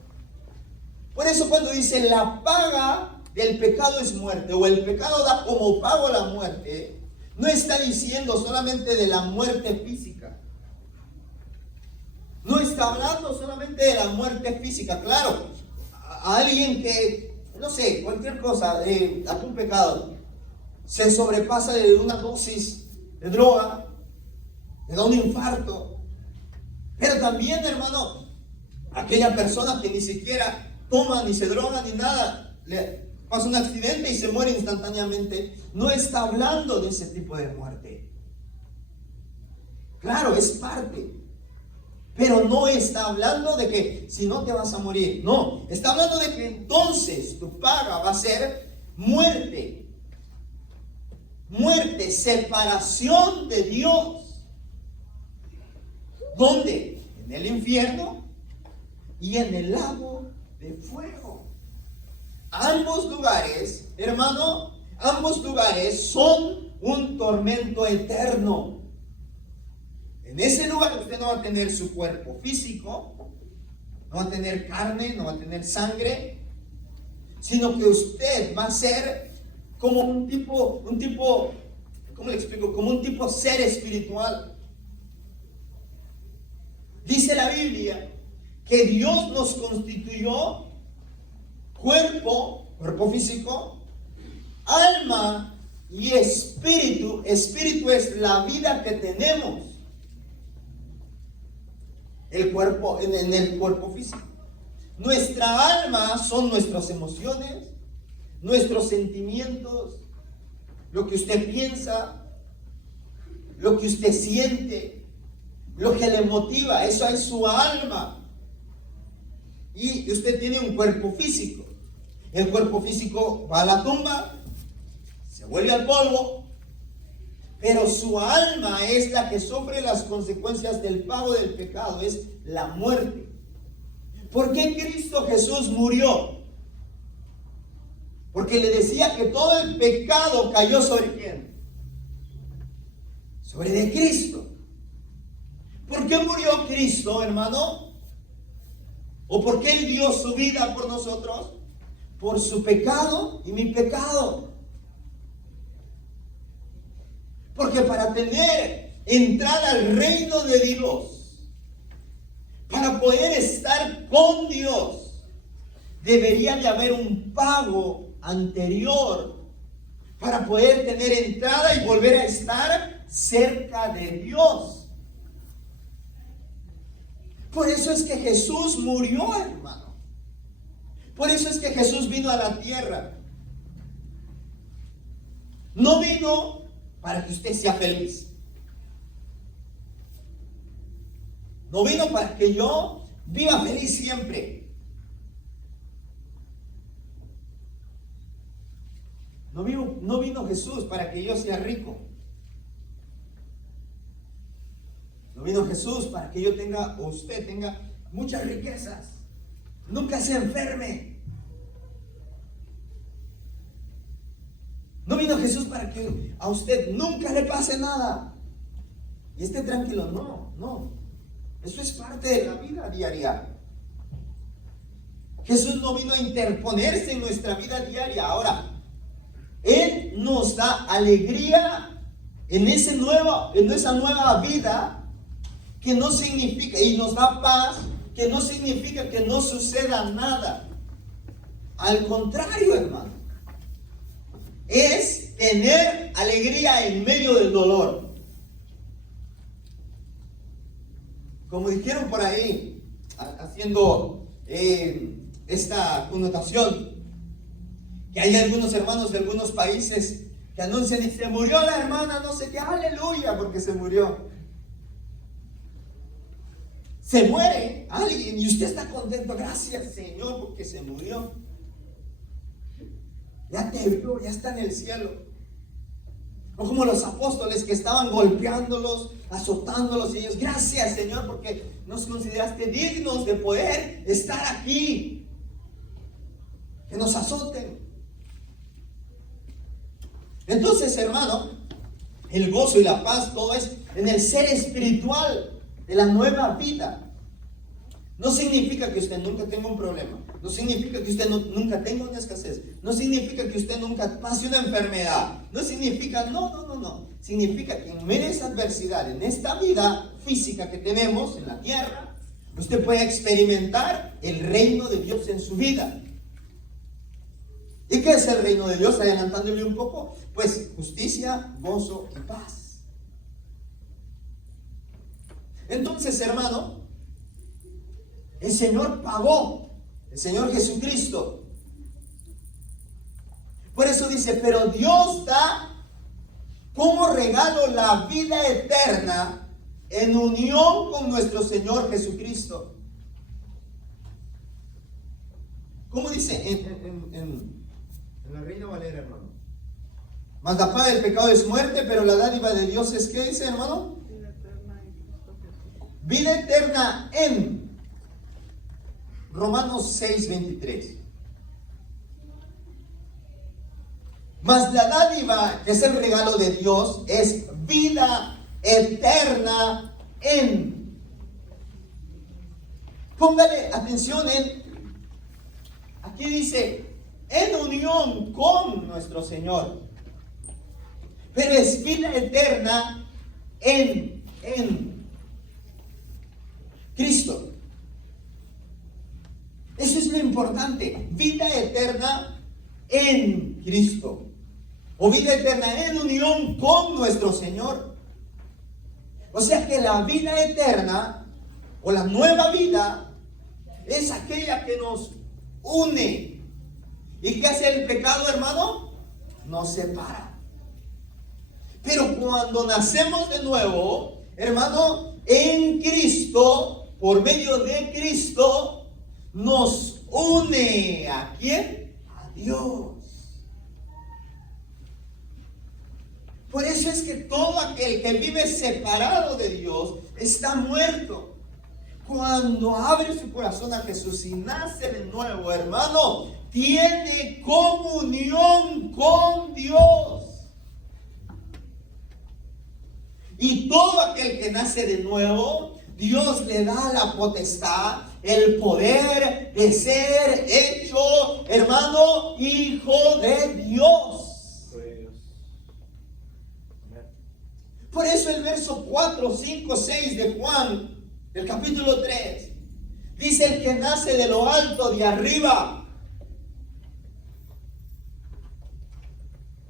Por eso cuando dice la paga del pecado es muerte, o el pecado da como pago la muerte, no está diciendo solamente de la muerte física. No está hablando solamente de la muerte física. Claro, a alguien que, no sé, cualquier cosa, algún pecado, se sobrepasa de una dosis de droga, le da un infarto. Pero también, hermano, aquella persona que ni siquiera toma, ni se droga, ni nada, le pasa un accidente y se muere instantáneamente, no está hablando de ese tipo de muerte. Claro, es parte, pero no está hablando de que si no te vas a morir. No, está hablando de que entonces tu paga va a ser muerte. Muerte, separación de Dios. ¿Dónde? En el infierno y en el lago de fuego. Ambos lugares, hermano, ambos lugares son un tormento eterno. En ese lugar usted no va a tener su cuerpo físico, no va a tener carne, no va a tener sangre, sino que usted va a ser como un tipo, ¿cómo le explico? Como un tipo ser espiritual. Dice la Biblia que Dios nos constituyó cuerpo físico, alma y espíritu. Espíritu es la vida que tenemos. El cuerpo, en el cuerpo físico. Nuestra alma son nuestras emociones, nuestros sentimientos, lo que usted piensa, lo que usted siente, lo que le motiva. Eso es su alma. Y usted tiene un cuerpo físico. El cuerpo físico va a la tumba, se vuelve al polvo, pero su alma es la que sufre las consecuencias del pago del pecado, es la muerte. ¿Por qué Cristo Jesús murió? Porque le decía que todo el pecado cayó sobre ¿quién? Sobre de Cristo. qué murió Cristo, hermano? ¿O por qué Él dio su vida por nosotros? Por su pecado y mi pecado. Porque para tener entrada al reino de Dios, para poder estar con Dios, debería de haber un pago anterior para poder tener entrada y volver a estar cerca de Dios. Por eso es que Jesús murió, hermano. Por eso es que Jesús vino a la tierra. No vino para que usted sea feliz. No vino para que yo viva feliz siempre. No vino Jesús para que yo sea rico. No vino Jesús para que yo tenga, o usted tenga muchas riquezas. Nunca se enferme. No vino Jesús para que a usted nunca le pase nada y esté tranquilo. No. Eso es parte de la vida diaria. Jesús no vino a interponerse en nuestra vida diaria. Ahora, Él nos da alegría en esa nueva vida, que no significa, y nos da paz, que no significa que no suceda nada. Al contrario, hermano, es tener alegría en medio del dolor. Como dijeron por ahí, haciendo esta connotación, que hay algunos hermanos de algunos países que anuncian y se murió la hermana, no sé qué, aleluya, porque se murió. Se muere alguien y usted está contento, gracias Señor porque se murió. Ya te vio, ya está en el cielo. O como los apóstoles que estaban golpeándolos, azotándolos, y ellos, gracias Señor porque nos consideraste dignos de poder estar aquí. Que nos azoten. Entonces, hermano, el gozo y la paz, todo es en el ser espiritual de la nueva vida. No significa que usted nunca tenga un problema. No significa que usted nunca tenga una escasez. No significa que usted nunca pase una enfermedad. No significa, no. Significa que en medio de esa adversidad, en esta vida física que tenemos en la tierra, usted puede experimentar el reino de Dios en su vida. ¿Y qué es el reino de Dios? Adelantándole un poco, pues justicia, gozo y paz. Entonces, hermano, el Señor pagó, el Señor Jesucristo. Por eso dice, pero Dios da como regalo la vida eterna en unión con nuestro Señor Jesucristo. ¿Cómo dice en la Reina Valera, hermano? Mas la paga del pecado es muerte, pero la dádiva de Dios es, ¿qué dice, hermano? Vida eterna en Romanos 6:23. Mas la dádiva, que es el regalo de Dios, es vida eterna en. Póngale atención aquí dice, en unión con nuestro Señor. Pero es vida eterna en Cristo. Eso es lo importante. Vida eterna en Cristo. O vida eterna en unión con nuestro Señor. O sea que la vida eterna o la nueva vida es aquella que nos une. ¿Y qué hace el pecado, hermano? Nos separa. Pero cuando nacemos de nuevo, hermano, en Cristo, por medio de Cristo, nos une. ¿A quién? A Dios. Por eso es que todo aquel que vive separado de Dios está muerto. Cuando abre su corazón a Jesús y nace de nuevo, hermano, tiene comunión con Dios. Y todo aquel que nace de nuevo Dios le da la potestad, el poder de ser hecho, hermano, hijo de Dios. Por eso el verso 4, 5, 6 de Juan, del capítulo 3, dice: el que nace de lo alto, de arriba,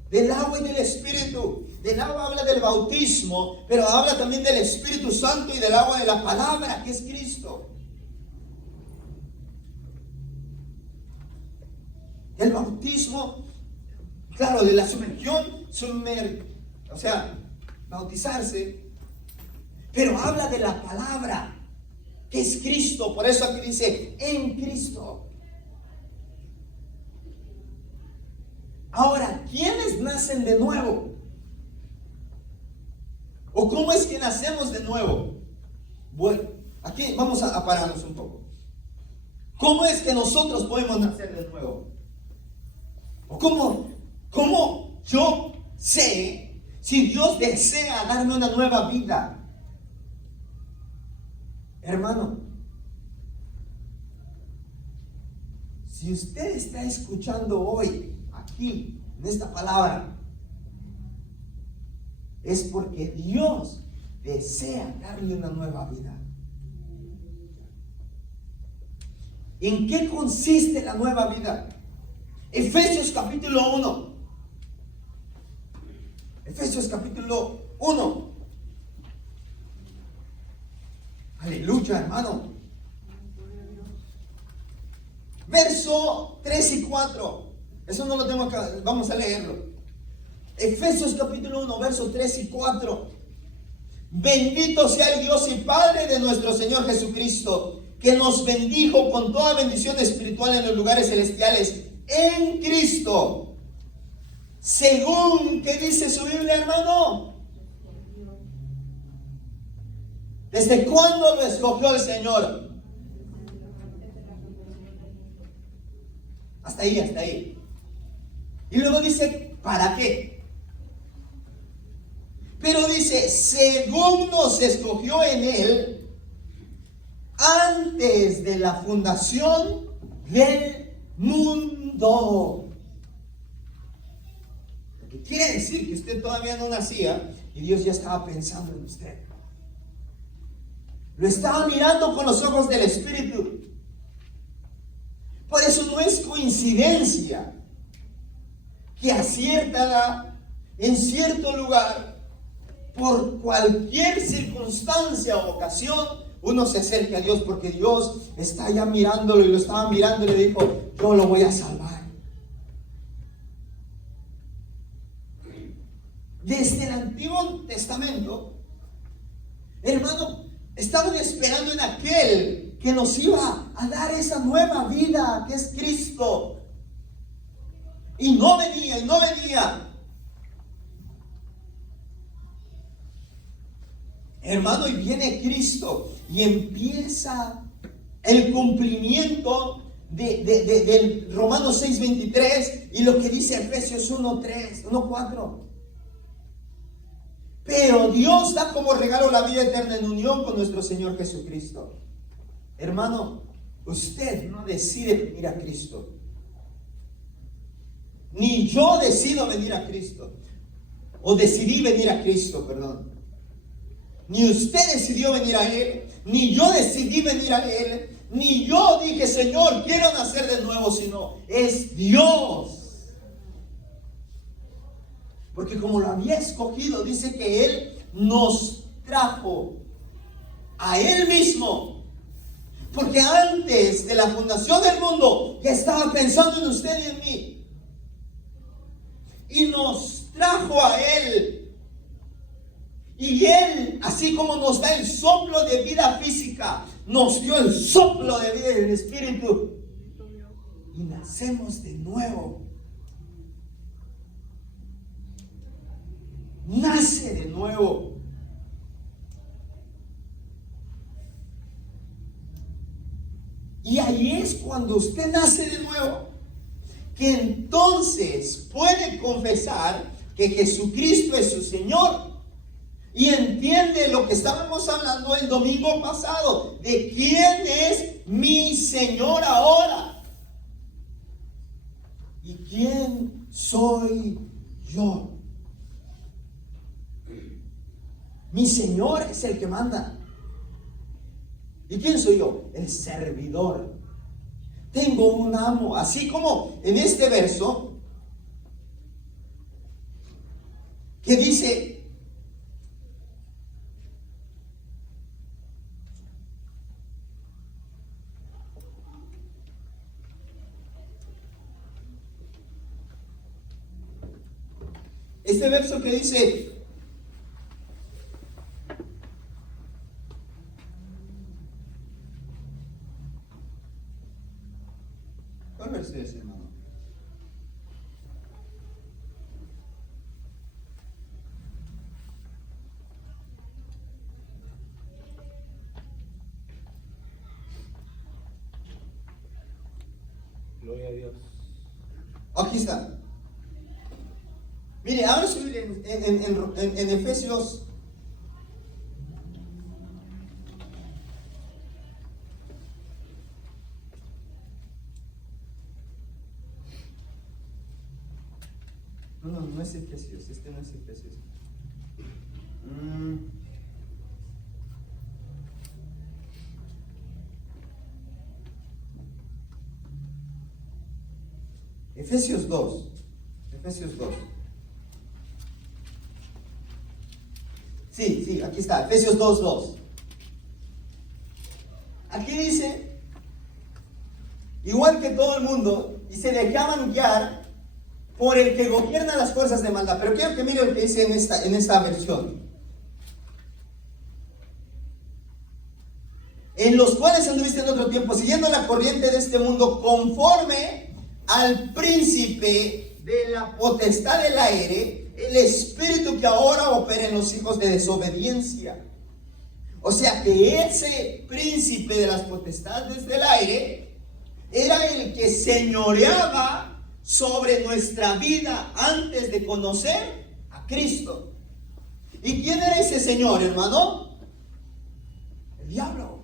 del agua y del Espíritu. Del agua habla del bautismo, pero habla también del Espíritu Santo y del agua de la palabra, que es Cristo. El bautismo, claro, de la sumergión, o sea, bautizarse, pero habla de la palabra, que es Cristo. Por eso aquí dice: en Cristo. Ahora, ¿quiénes nacen de nuevo? ¿O cómo es que nacemos de nuevo? Bueno, aquí vamos a pararnos un poco. ¿Cómo es que nosotros podemos nacer de nuevo? ¿O cómo yo sé si Dios desea darme una nueva vida? Hermano, si usted está escuchando hoy, aquí, en esta palabra, es porque Dios desea darle una nueva vida. ¿En qué consiste la nueva vida? Efesios capítulo 1. Efesios capítulo 1. Aleluya, hermano. Verso 3 y 4. Eso no lo tengo acá, vamos a leerlo. Efesios capítulo 1, versos 3 y 4. Bendito sea el Dios y Padre de nuestro Señor Jesucristo, que nos bendijo con toda bendición espiritual en los lugares celestiales en Cristo. Según, ¿qué dice su Biblia, hermano? ¿Desde cuándo lo escogió el Señor? Hasta ahí, hasta ahí. Y luego dice: ¿para qué? Pero dice: según nos escogió en Él antes de la fundación del mundo. Lo que quiere decir que usted todavía no nacía y Dios ya estaba pensando en usted. Lo estaba mirando con los ojos del Espíritu. Por eso no es coincidencia que a cierta edad, en cierto lugar, por cualquier circunstancia o ocasión, uno se acerca a Dios, porque Dios está ya mirándolo, y lo estaba mirando y le dijo: yo lo voy a salvar. Desde el Antiguo Testamento, hermano, estaban esperando en aquel que nos iba a dar esa nueva vida, que es Cristo. Y no venía, y no venía. Hermano, y viene Cristo y empieza el cumplimiento del Romanos 6:23 y lo que dice Efesios 1:4. Pero Dios da como regalo la vida eterna en unión con nuestro Señor Jesucristo. Hermano, usted no decide venir a Cristo. Ni yo decido venir a Cristo. O decidí venir a Cristo, perdón. Ni usted decidió venir a Él, ni yo decidí venir a Él, ni yo dije: Señor, quiero nacer de nuevo, sino es Dios. Porque como lo había escogido, dice que Él nos trajo a Él mismo. Porque antes de la fundación del mundo, ya estaba pensando en usted y en mí. Y nos trajo a Él. Y Él, así como nos da el soplo de vida física, nos dio el soplo de vida del Espíritu. Y nacemos de nuevo. Nace de nuevo. Y ahí es cuando usted nace de nuevo, que entonces puede confesar que Jesucristo es su Señor. y entiende lo que estábamos hablando el domingo pasado, de quién es mi Señor ahora y quién soy yo. Mi Señor es el que manda. ¿Y quién soy yo? El servidor. Tengo un amo, así como en este verso que dice: este verso que dice: ¿cuál verso es, hermano? Gloria a Dios. Aquí está. Mire, ahora subir en Efesios. No es Efesios, este no es Efesios. Efesios 2. Efesios 2. Sí, aquí está, Efesios 2:2. Aquí dice: igual que todo el mundo, y se dejaban guiar por el que gobierna las fuerzas de maldad. Pero quiero que miren lo que dice en esta versión: en los cuales anduviste en otro tiempo, siguiendo la corriente de este mundo, conforme al príncipe de la potestad del aire, el espíritu que ahora opera en los hijos de desobediencia. O sea que ese príncipe de las potestades del aire era el que señoreaba sobre nuestra vida antes de conocer a Cristo. ¿Y quién era ese señor, hermano? El diablo.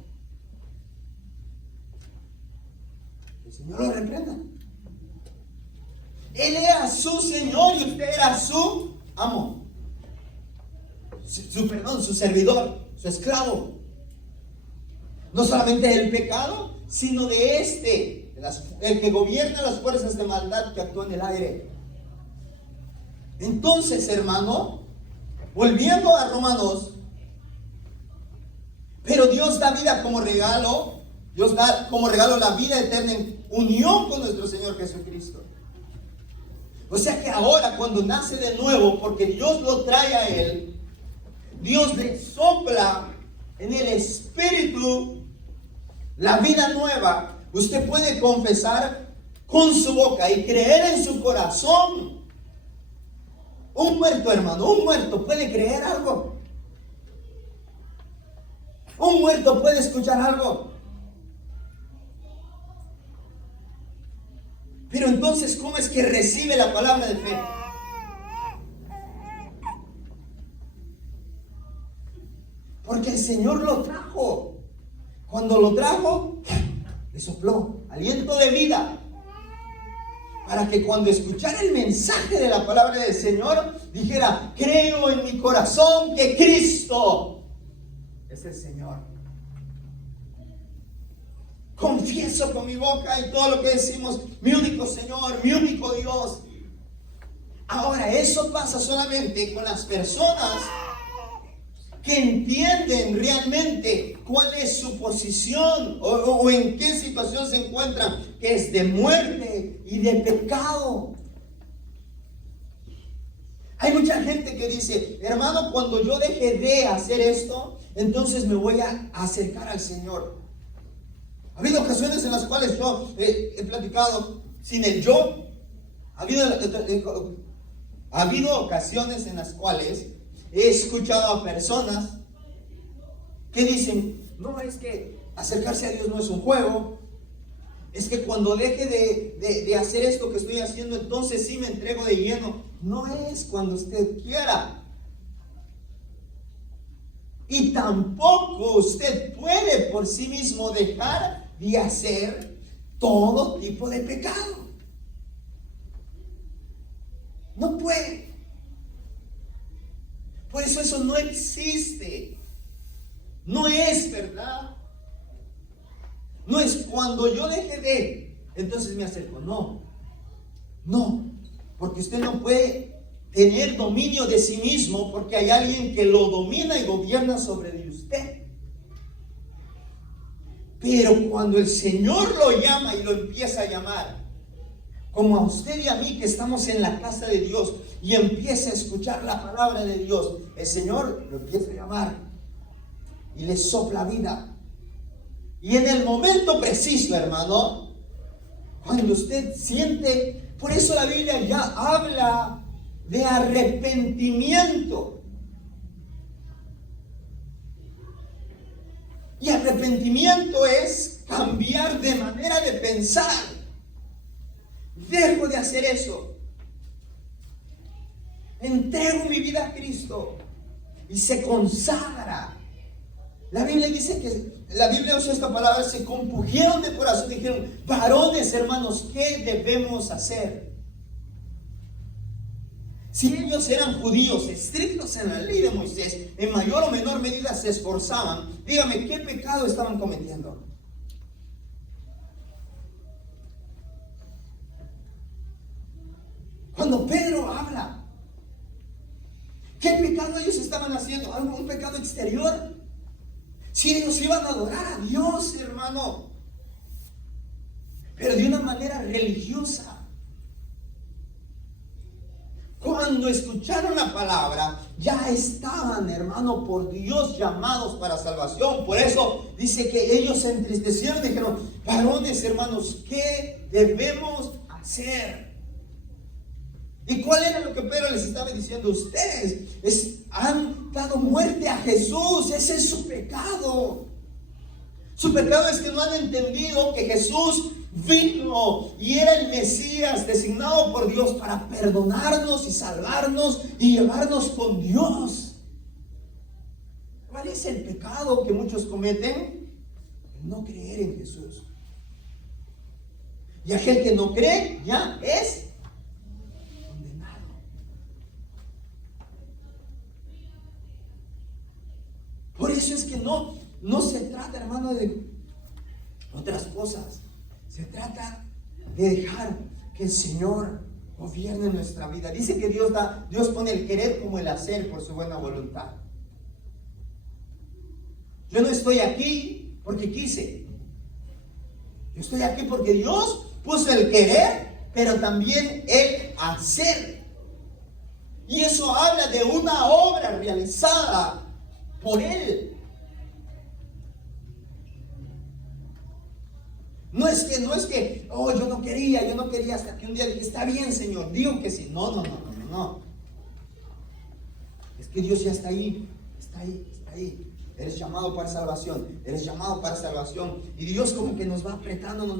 El Señor lo reprenda. Él era su Señor y usted era su amo. Su servidor, su esclavo. No solamente del pecado, sino de el que gobierna las fuerzas de maldad que actúan en el aire. Entonces, hermano, volviendo a Romanos, pero Dios da vida como regalo. Dios da como regalo la vida eterna en unión con nuestro Señor Jesucristo. O sea que ahora, cuando nace de nuevo, porque Dios lo trae a él, Dios le sopla en el espíritu la vida nueva. Usted puede confesar con su boca y creer en su corazón. Un muerto, hermano, un muerto puede creer algo. Un muerto puede escuchar algo. Pero entonces, ¿cómo es que recibe la palabra de fe? Porque el Señor lo trajo. Cuando lo trajo, le sopló aliento de vida, para que cuando escuchara el mensaje de la palabra del Señor, dijera: creo en mi corazón que Cristo es el Señor. Confieso con mi boca y todo lo que decimos: mi único Señor, mi único Dios. Ahora, eso pasa solamente con las personas que entienden realmente cuál es su posición o en qué situación se encuentran, que es de muerte y de pecado. Hay mucha gente que dice: hermano, cuando yo deje de hacer esto, entonces me voy a acercar al Señor. Ha habido ocasiones en las cuales yo he platicado sin el yo. Ha habido ocasiones en las cuales he escuchado a personas que dicen: no, es que acercarse a Dios no es un juego. Es que cuando deje de hacer esto que estoy haciendo, entonces sí me entrego de lleno. No es cuando usted quiera. Y tampoco usted puede por sí mismo dejar de hacer todo tipo de pecado. No puede. Por eso no existe. No es verdad. No es cuando yo deje de, entonces me acerco. No. No. Porque usted no puede tener dominio de sí mismo porque hay alguien que lo domina y gobierna sobre de usted. Pero cuando el Señor lo llama y lo empieza a llamar, como a usted y a mí que estamos en la casa de Dios y empieza a escuchar la palabra de Dios, el Señor lo empieza a llamar y le sopla vida. Y en el momento preciso, hermano, cuando usted siente, por eso la Biblia ya habla de arrepentimiento. Y arrepentimiento es cambiar de manera de pensar. Dejo de hacer eso. Entrego mi vida a Cristo y se consagra. La Biblia dice que, la Biblia usa esta palabra, se compugieron de corazón, dijeron, varones, hermanos, ¿qué debemos hacer? Si ellos eran judíos estrictos en la ley de Moisés, en mayor o menor medida se esforzaban, dígame, ¿qué pecado estaban cometiendo? Cuando Pedro habla, ¿qué pecado ellos estaban haciendo? ¿Un pecado exterior? Si ellos iban a adorar a Dios, hermano, pero de una manera religiosa. Cuando escucharon la palabra, ya estaban, hermano, por Dios llamados para salvación. Por eso dice que ellos se entristecieron y dijeron, varones, hermanos, ¿qué debemos hacer? ¿Y cuál era lo que Pedro les estaba diciendo? Ustedes han dado muerte a Jesús. Ese es su pecado. Su pecado es que no han entendido que Jesús vino y era el Mesías designado por Dios para perdonarnos y salvarnos y llevarnos con Dios. ¿Cuál es el pecado que muchos cometen? El no creer en Jesús. Y aquel que no cree ya es condenado. Por eso es que no se trata, hermano, de otras cosas. Se trata de dejar que el Señor gobierne nuestra vida. Dice que Dios pone el querer como el hacer por su buena voluntad. Yo no estoy aquí porque quise. Yo estoy aquí porque Dios puso el querer, pero también el hacer. Y eso habla de una obra realizada por Él. No es que, oh, yo no quería, hasta que un día dije, está bien, Señor, digo que sí. No. Es que Dios ya está ahí. Eres llamado para salvación. Y Dios como que nos va apretando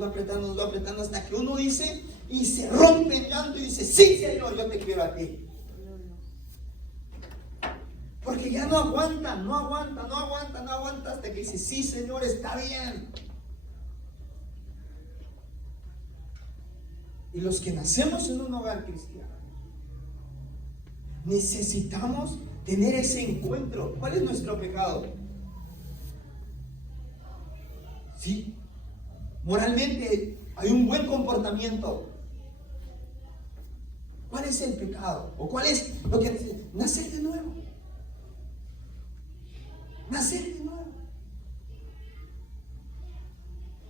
hasta que uno dice, y se rompe en llanto y dice, sí, Señor, yo te quiero a ti. Porque ya no aguanta hasta que dice, sí, Señor, está bien. Y los que nacemos en un hogar cristiano, necesitamos tener ese encuentro. ¿Cuál es nuestro pecado? Sí, moralmente hay un buen comportamiento. ¿Cuál es el pecado? ¿O cuál es lo que necesitamos? Nacer de nuevo.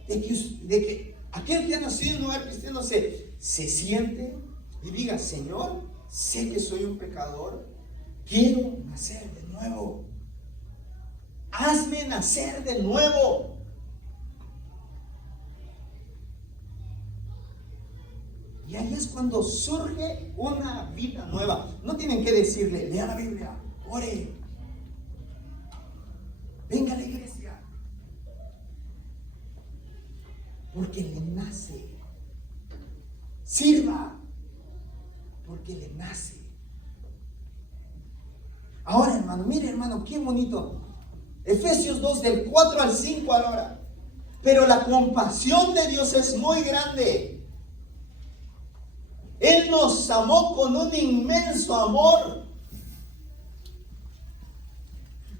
De que aquel que ha nacido en un hogar cristiano se siente y diga, Señor, sé que soy un pecador, quiero nacer de nuevo. Hazme nacer de nuevo. Y ahí es cuando surge una vida nueva. No tienen que decirle, lea la Biblia, ore, venga a la iglesia. Porque le nace. Sirva. Porque le nace. Ahora, hermano, mire, hermano, qué bonito. Efesios 2 del 4 al 5 ahora. Pero la compasión de Dios es muy grande. Él nos amó con un inmenso amor.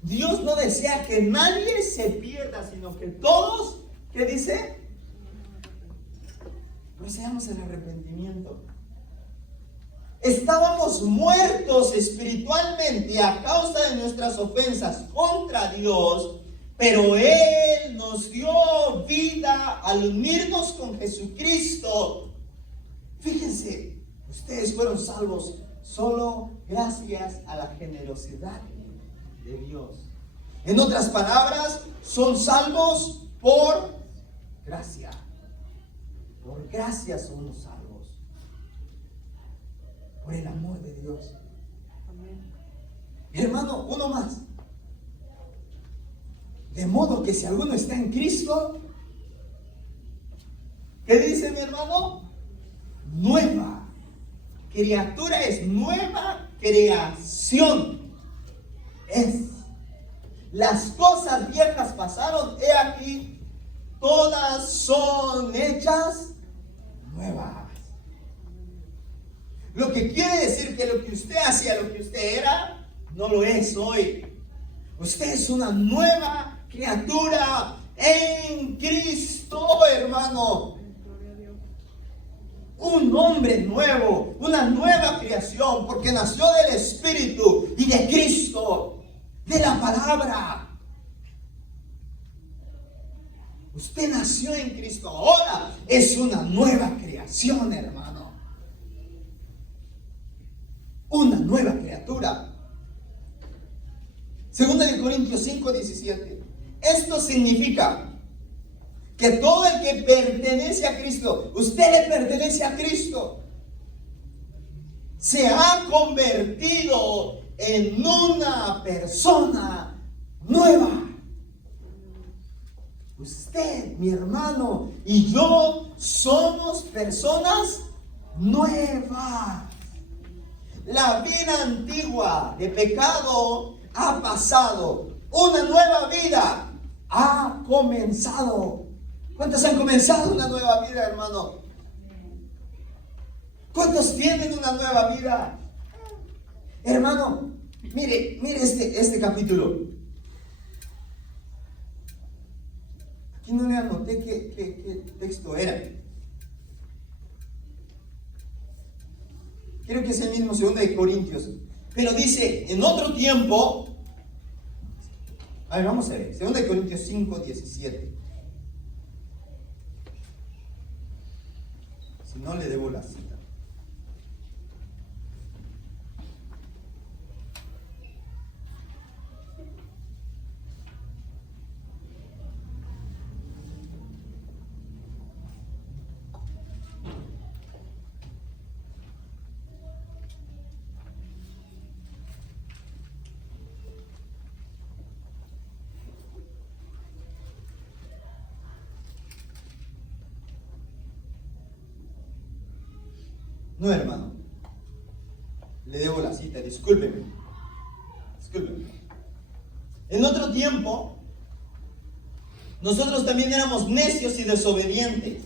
Dios no desea que nadie se pierda, sino que todos, ¿qué dice? Deseamos el arrepentimiento. Estábamos muertos espiritualmente a causa de nuestras ofensas contra Dios, pero Él nos dio vida al unirnos con Jesucristo. Fíjense, ustedes fueron salvos solo gracias a la generosidad de Dios. En otras palabras, son salvos por gracia. Por gracia somos salvos. Por el amor de Dios. Amén. Hermano, uno más. De modo que si alguno está en Cristo, ¿qué dice mi hermano? Nueva criatura es, nueva creación es. Las cosas viejas pasaron, he aquí, todas son hechas nuevas. Lo que quiere decir que lo que usted hacía, lo que usted era, no lo es hoy. Usted es una nueva criatura en Cristo, hermano. Un hombre nuevo, una nueva creación, porque nació del Espíritu y de Cristo, de la palabra. Usted nació en Cristo, ahora es una nueva creación, hermano. Una nueva criatura. Segunda de Corintios 5:17. Esto significa que todo el que pertenece a Cristo, usted le pertenece a Cristo, se ha convertido en una persona nueva. Usted, mi hermano, y yo somos personas nuevas. La vida antigua de pecado ha pasado. Una nueva vida ha comenzado. ¿Cuántos han comenzado una nueva vida, hermano? ¿Cuántos tienen una nueva vida? Hermano, mire este capítulo. Aquí no le anoté qué texto era. Creo que es el mismo, 2 de Corintios. Pero dice, en otro tiempo. A ver, vamos a ver. 2 de Corintios 5:17. Si no, le debo la cita. No, hermano. Le debo la cita, discúlpeme. En otro tiempo, nosotros también éramos necios y desobedientes.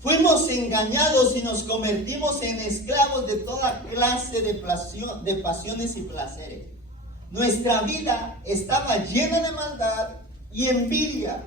Fuimos engañados y nos convertimos en esclavos de toda clase de pasiones y placeres. Nuestra vida estaba llena de maldad y envidia,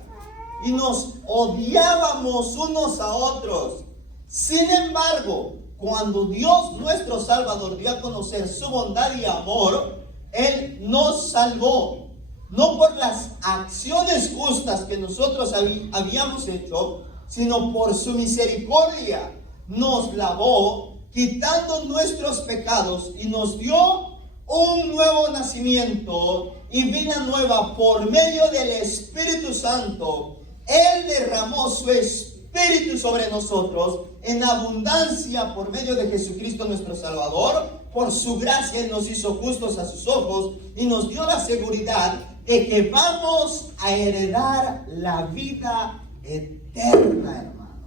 y nos odiábamos unos a otros. Sin embargo, cuando Dios nuestro Salvador dio a conocer su bondad y amor, Él nos salvó, no por las acciones justas que nosotros habíamos hecho, sino por su misericordia. Nos lavó, quitando nuestros pecados, y nos dio un nuevo nacimiento y vida nueva por medio del Espíritu Santo. Él derramó su Espíritu sobre nosotros en abundancia por medio de Jesucristo nuestro Salvador. Por su gracia Él nos hizo justos a sus ojos y nos dio la seguridad de que vamos a heredar la vida eterna, hermano.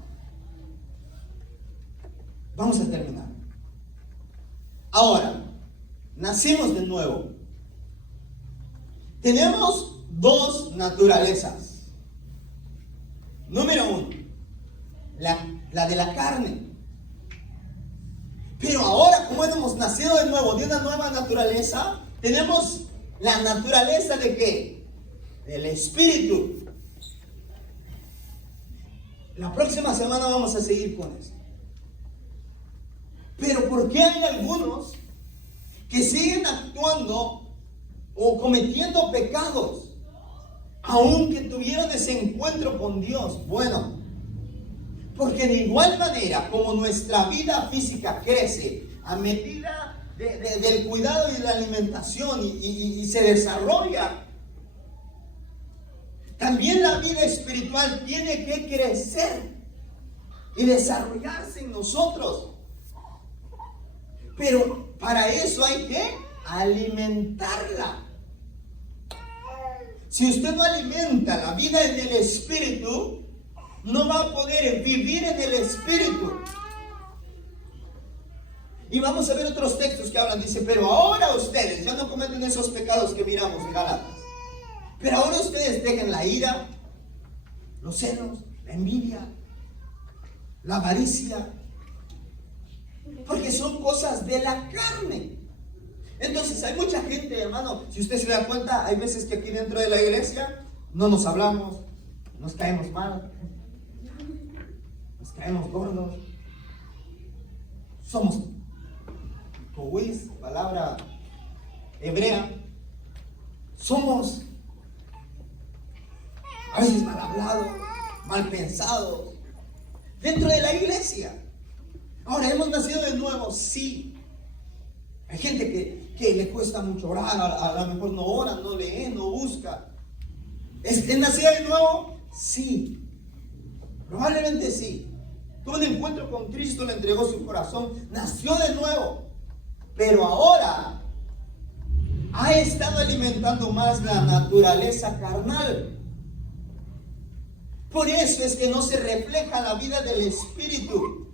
Vamos a terminar. Ahora, nacimos de nuevo. Tenemos dos naturalezas. Número uno, la de la carne. Pero ahora, como hemos nacido de nuevo, de una nueva naturaleza, tenemos la naturaleza de ¿qué? Del Espíritu. La próxima semana vamos a seguir con eso. Pero ¿por qué hay algunos que siguen actuando o cometiendo pecados, aunque tuvieron ese encuentro con Dios? Bueno, porque de igual manera como nuestra vida física crece a medida del cuidado y de la alimentación y se desarrolla, también la vida espiritual tiene que crecer y desarrollarse en nosotros. Pero para eso hay que alimentarla. Si usted no alimenta la vida en el Espíritu, no va a poder vivir en el Espíritu. Y vamos a ver otros textos que hablan. Dice, pero ahora ustedes ya no cometen esos pecados que miramos en Gálatas. Pero ahora ustedes dejen la ira, los celos, la envidia, la avaricia, porque son cosas de la carne. Entonces hay mucha gente, hermano, si usted se da cuenta, hay veces que aquí dentro de la iglesia no nos hablamos, nos caemos mal, nos caemos gordos, somos cohuís, palabra hebrea, somos a veces mal hablados, mal pensados dentro de la iglesia. Ahora, ¿hemos nacido de nuevo? Sí. Hay gente que le cuesta mucho orar, a lo mejor no ora, no lee, no busca. ¿Es nacida de nuevo? Sí. Probablemente sí. Tuvo un encuentro con Cristo, le entregó su corazón, nació de nuevo. Pero ahora ha estado alimentando más la naturaleza carnal. Por eso es que no se refleja la vida del Espíritu.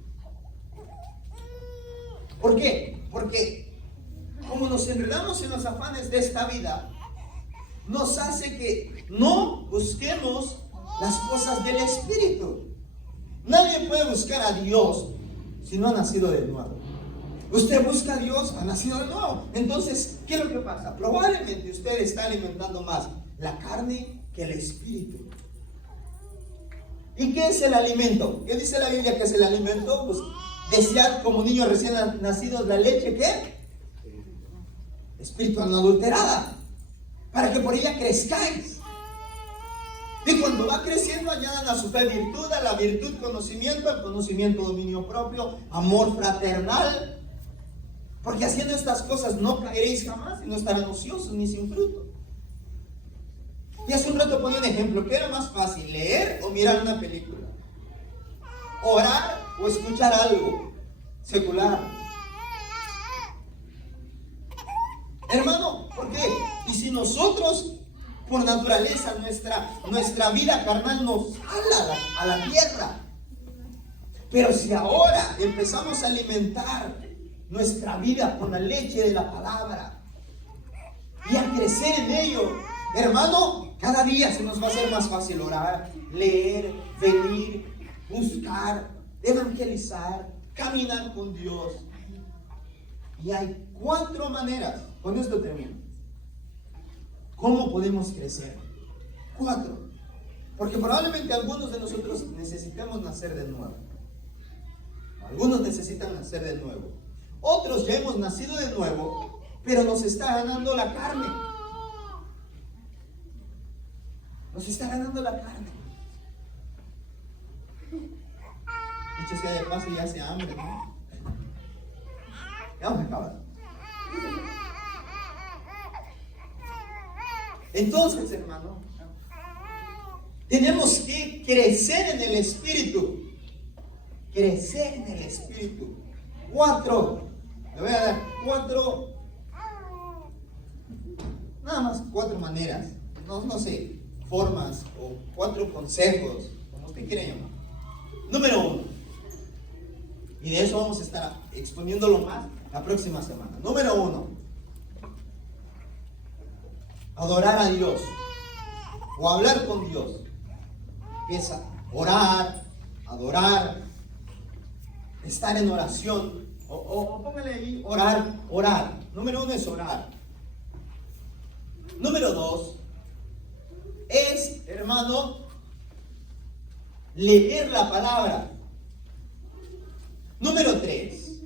¿Por qué? Porque como nos enredamos en los afanes de esta vida, nos hace que no busquemos las cosas del Espíritu. Nadie puede buscar a Dios si no ha nacido de nuevo. Usted busca a Dios, ha nacido de nuevo. Entonces, ¿qué es lo que pasa? Probablemente usted está alimentando más la carne que el Espíritu. ¿Y qué es el alimento? ¿Qué dice la Biblia que es el alimento? Pues desear como niños recién nacidos la leche, ¿qué? Espiritual no adulterada, para que por ella crezcáis. Y cuando va creciendo, añadan a su fe virtud, a la virtud conocimiento, al conocimiento dominio propio, amor fraternal. Porque haciendo estas cosas no caeréis jamás y no estarán ociosos ni sin fruto. Y hace un rato ponía un ejemplo. ¿Qué era más fácil, leer o mirar una película? ¿Orar o escuchar algo secular? Hermano, ¿por qué? Y si nosotros, por naturaleza, nuestra vida carnal nos jala a la tierra. Pero si ahora empezamos a alimentar nuestra vida con la leche de la palabra y a crecer en ello, hermano, cada día se nos va a hacer más fácil orar, leer, venir, buscar, evangelizar, caminar con Dios. Y hay 4 maneras, con esto termino, ¿cómo podemos crecer? 4. Porque probablemente algunos de nosotros necesitamos nacer de nuevo. Algunos necesitan nacer de nuevo. Otros ya hemos nacido de nuevo, pero nos está ganando la carne. Nos está ganando la carne. Dicho sea de paso, ya hace hambre, ¿no? Ya vamos a acabar. Entonces, hermano, tenemos que crecer en el Espíritu. Crecer en el Espíritu. 4. Le voy a dar 4. Nada más 4 maneras. No sé, formas o 4 consejos, como usted quiera llamar. Número 1. Y de eso vamos a estar exponiéndolo más la próxima semana. Número 1. Adorar a Dios. o hablar con Dios, que es orar, adorar, estar en oración, o póngale ahí, orar. Número 1 es orar. Número 2 es, hermano, leer la palabra. Número 3,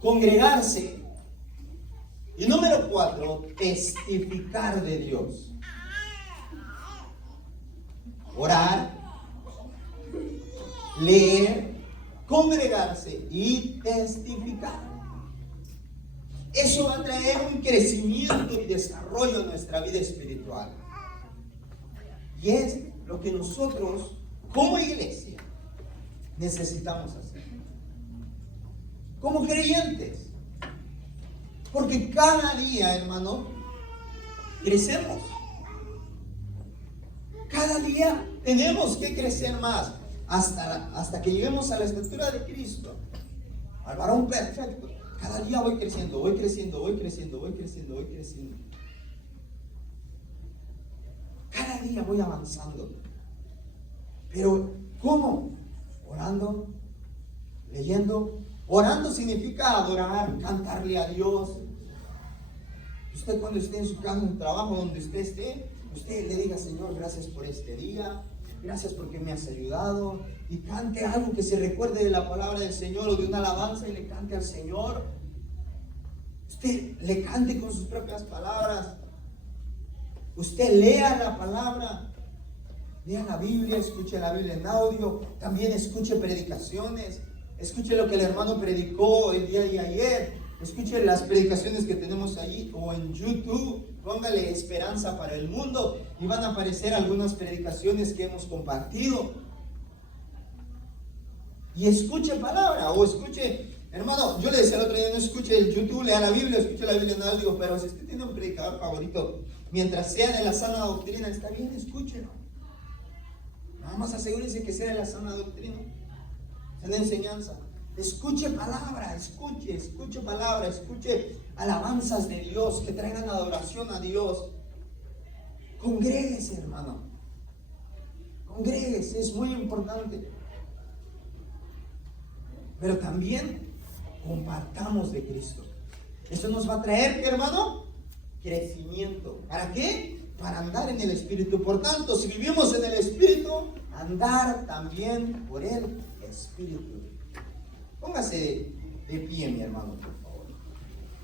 congregarse. Y número 4, testificar de Dios. Orar, leer, congregarse y testificar. Eso va a traer un crecimiento y desarrollo en nuestra vida espiritual. Y es lo que nosotros, como iglesia, necesitamos hacer. Como creyentes. Porque cada día, hermano, crecemos. Cada día tenemos que crecer más hasta que lleguemos a la estatura de Cristo, al varón perfecto. Cada día voy creciendo. Cada día voy avanzando. Pero, ¿cómo? Orando, leyendo. Orando significa adorar, cantarle a Dios. Usted cuando esté en su casa, en el trabajo, donde usted esté, usted le diga: Señor, gracias por este día, gracias porque me has ayudado, y cante algo que se recuerde de la palabra del Señor o de una alabanza y le cante al Señor. Usted le cante con sus propias palabras. Usted lea la palabra, lea la Biblia, escuche la Biblia en audio, también escuche predicaciones, escuche lo que el hermano predicó el día de ayer, escuche las predicaciones que tenemos allí o en YouTube. Póngale Esperanza para el Mundo y van a aparecer algunas predicaciones que hemos compartido. Y escuche palabra o escuche, hermano, yo le decía el otro día, no escuche el YouTube, lea la Biblia, escuche la Biblia en audio, pero si usted tiene un predicador favorito, mientras sea de la sana doctrina, está bien, escúchelo. Nada más asegúrese que sea de la sana doctrina, en la enseñanza. Escuche palabra, escuche palabra, escuche alabanzas de Dios, que traigan adoración a Dios. Congréguese, hermano. Congréguese, es muy importante. Pero también compartamos de Cristo. Eso nos va a traer, hermano, crecimiento. ¿Para qué? Para andar en el Espíritu. Por tanto, si vivimos en el Espíritu, andar también por el Espíritu. Póngase de pie, mi hermano.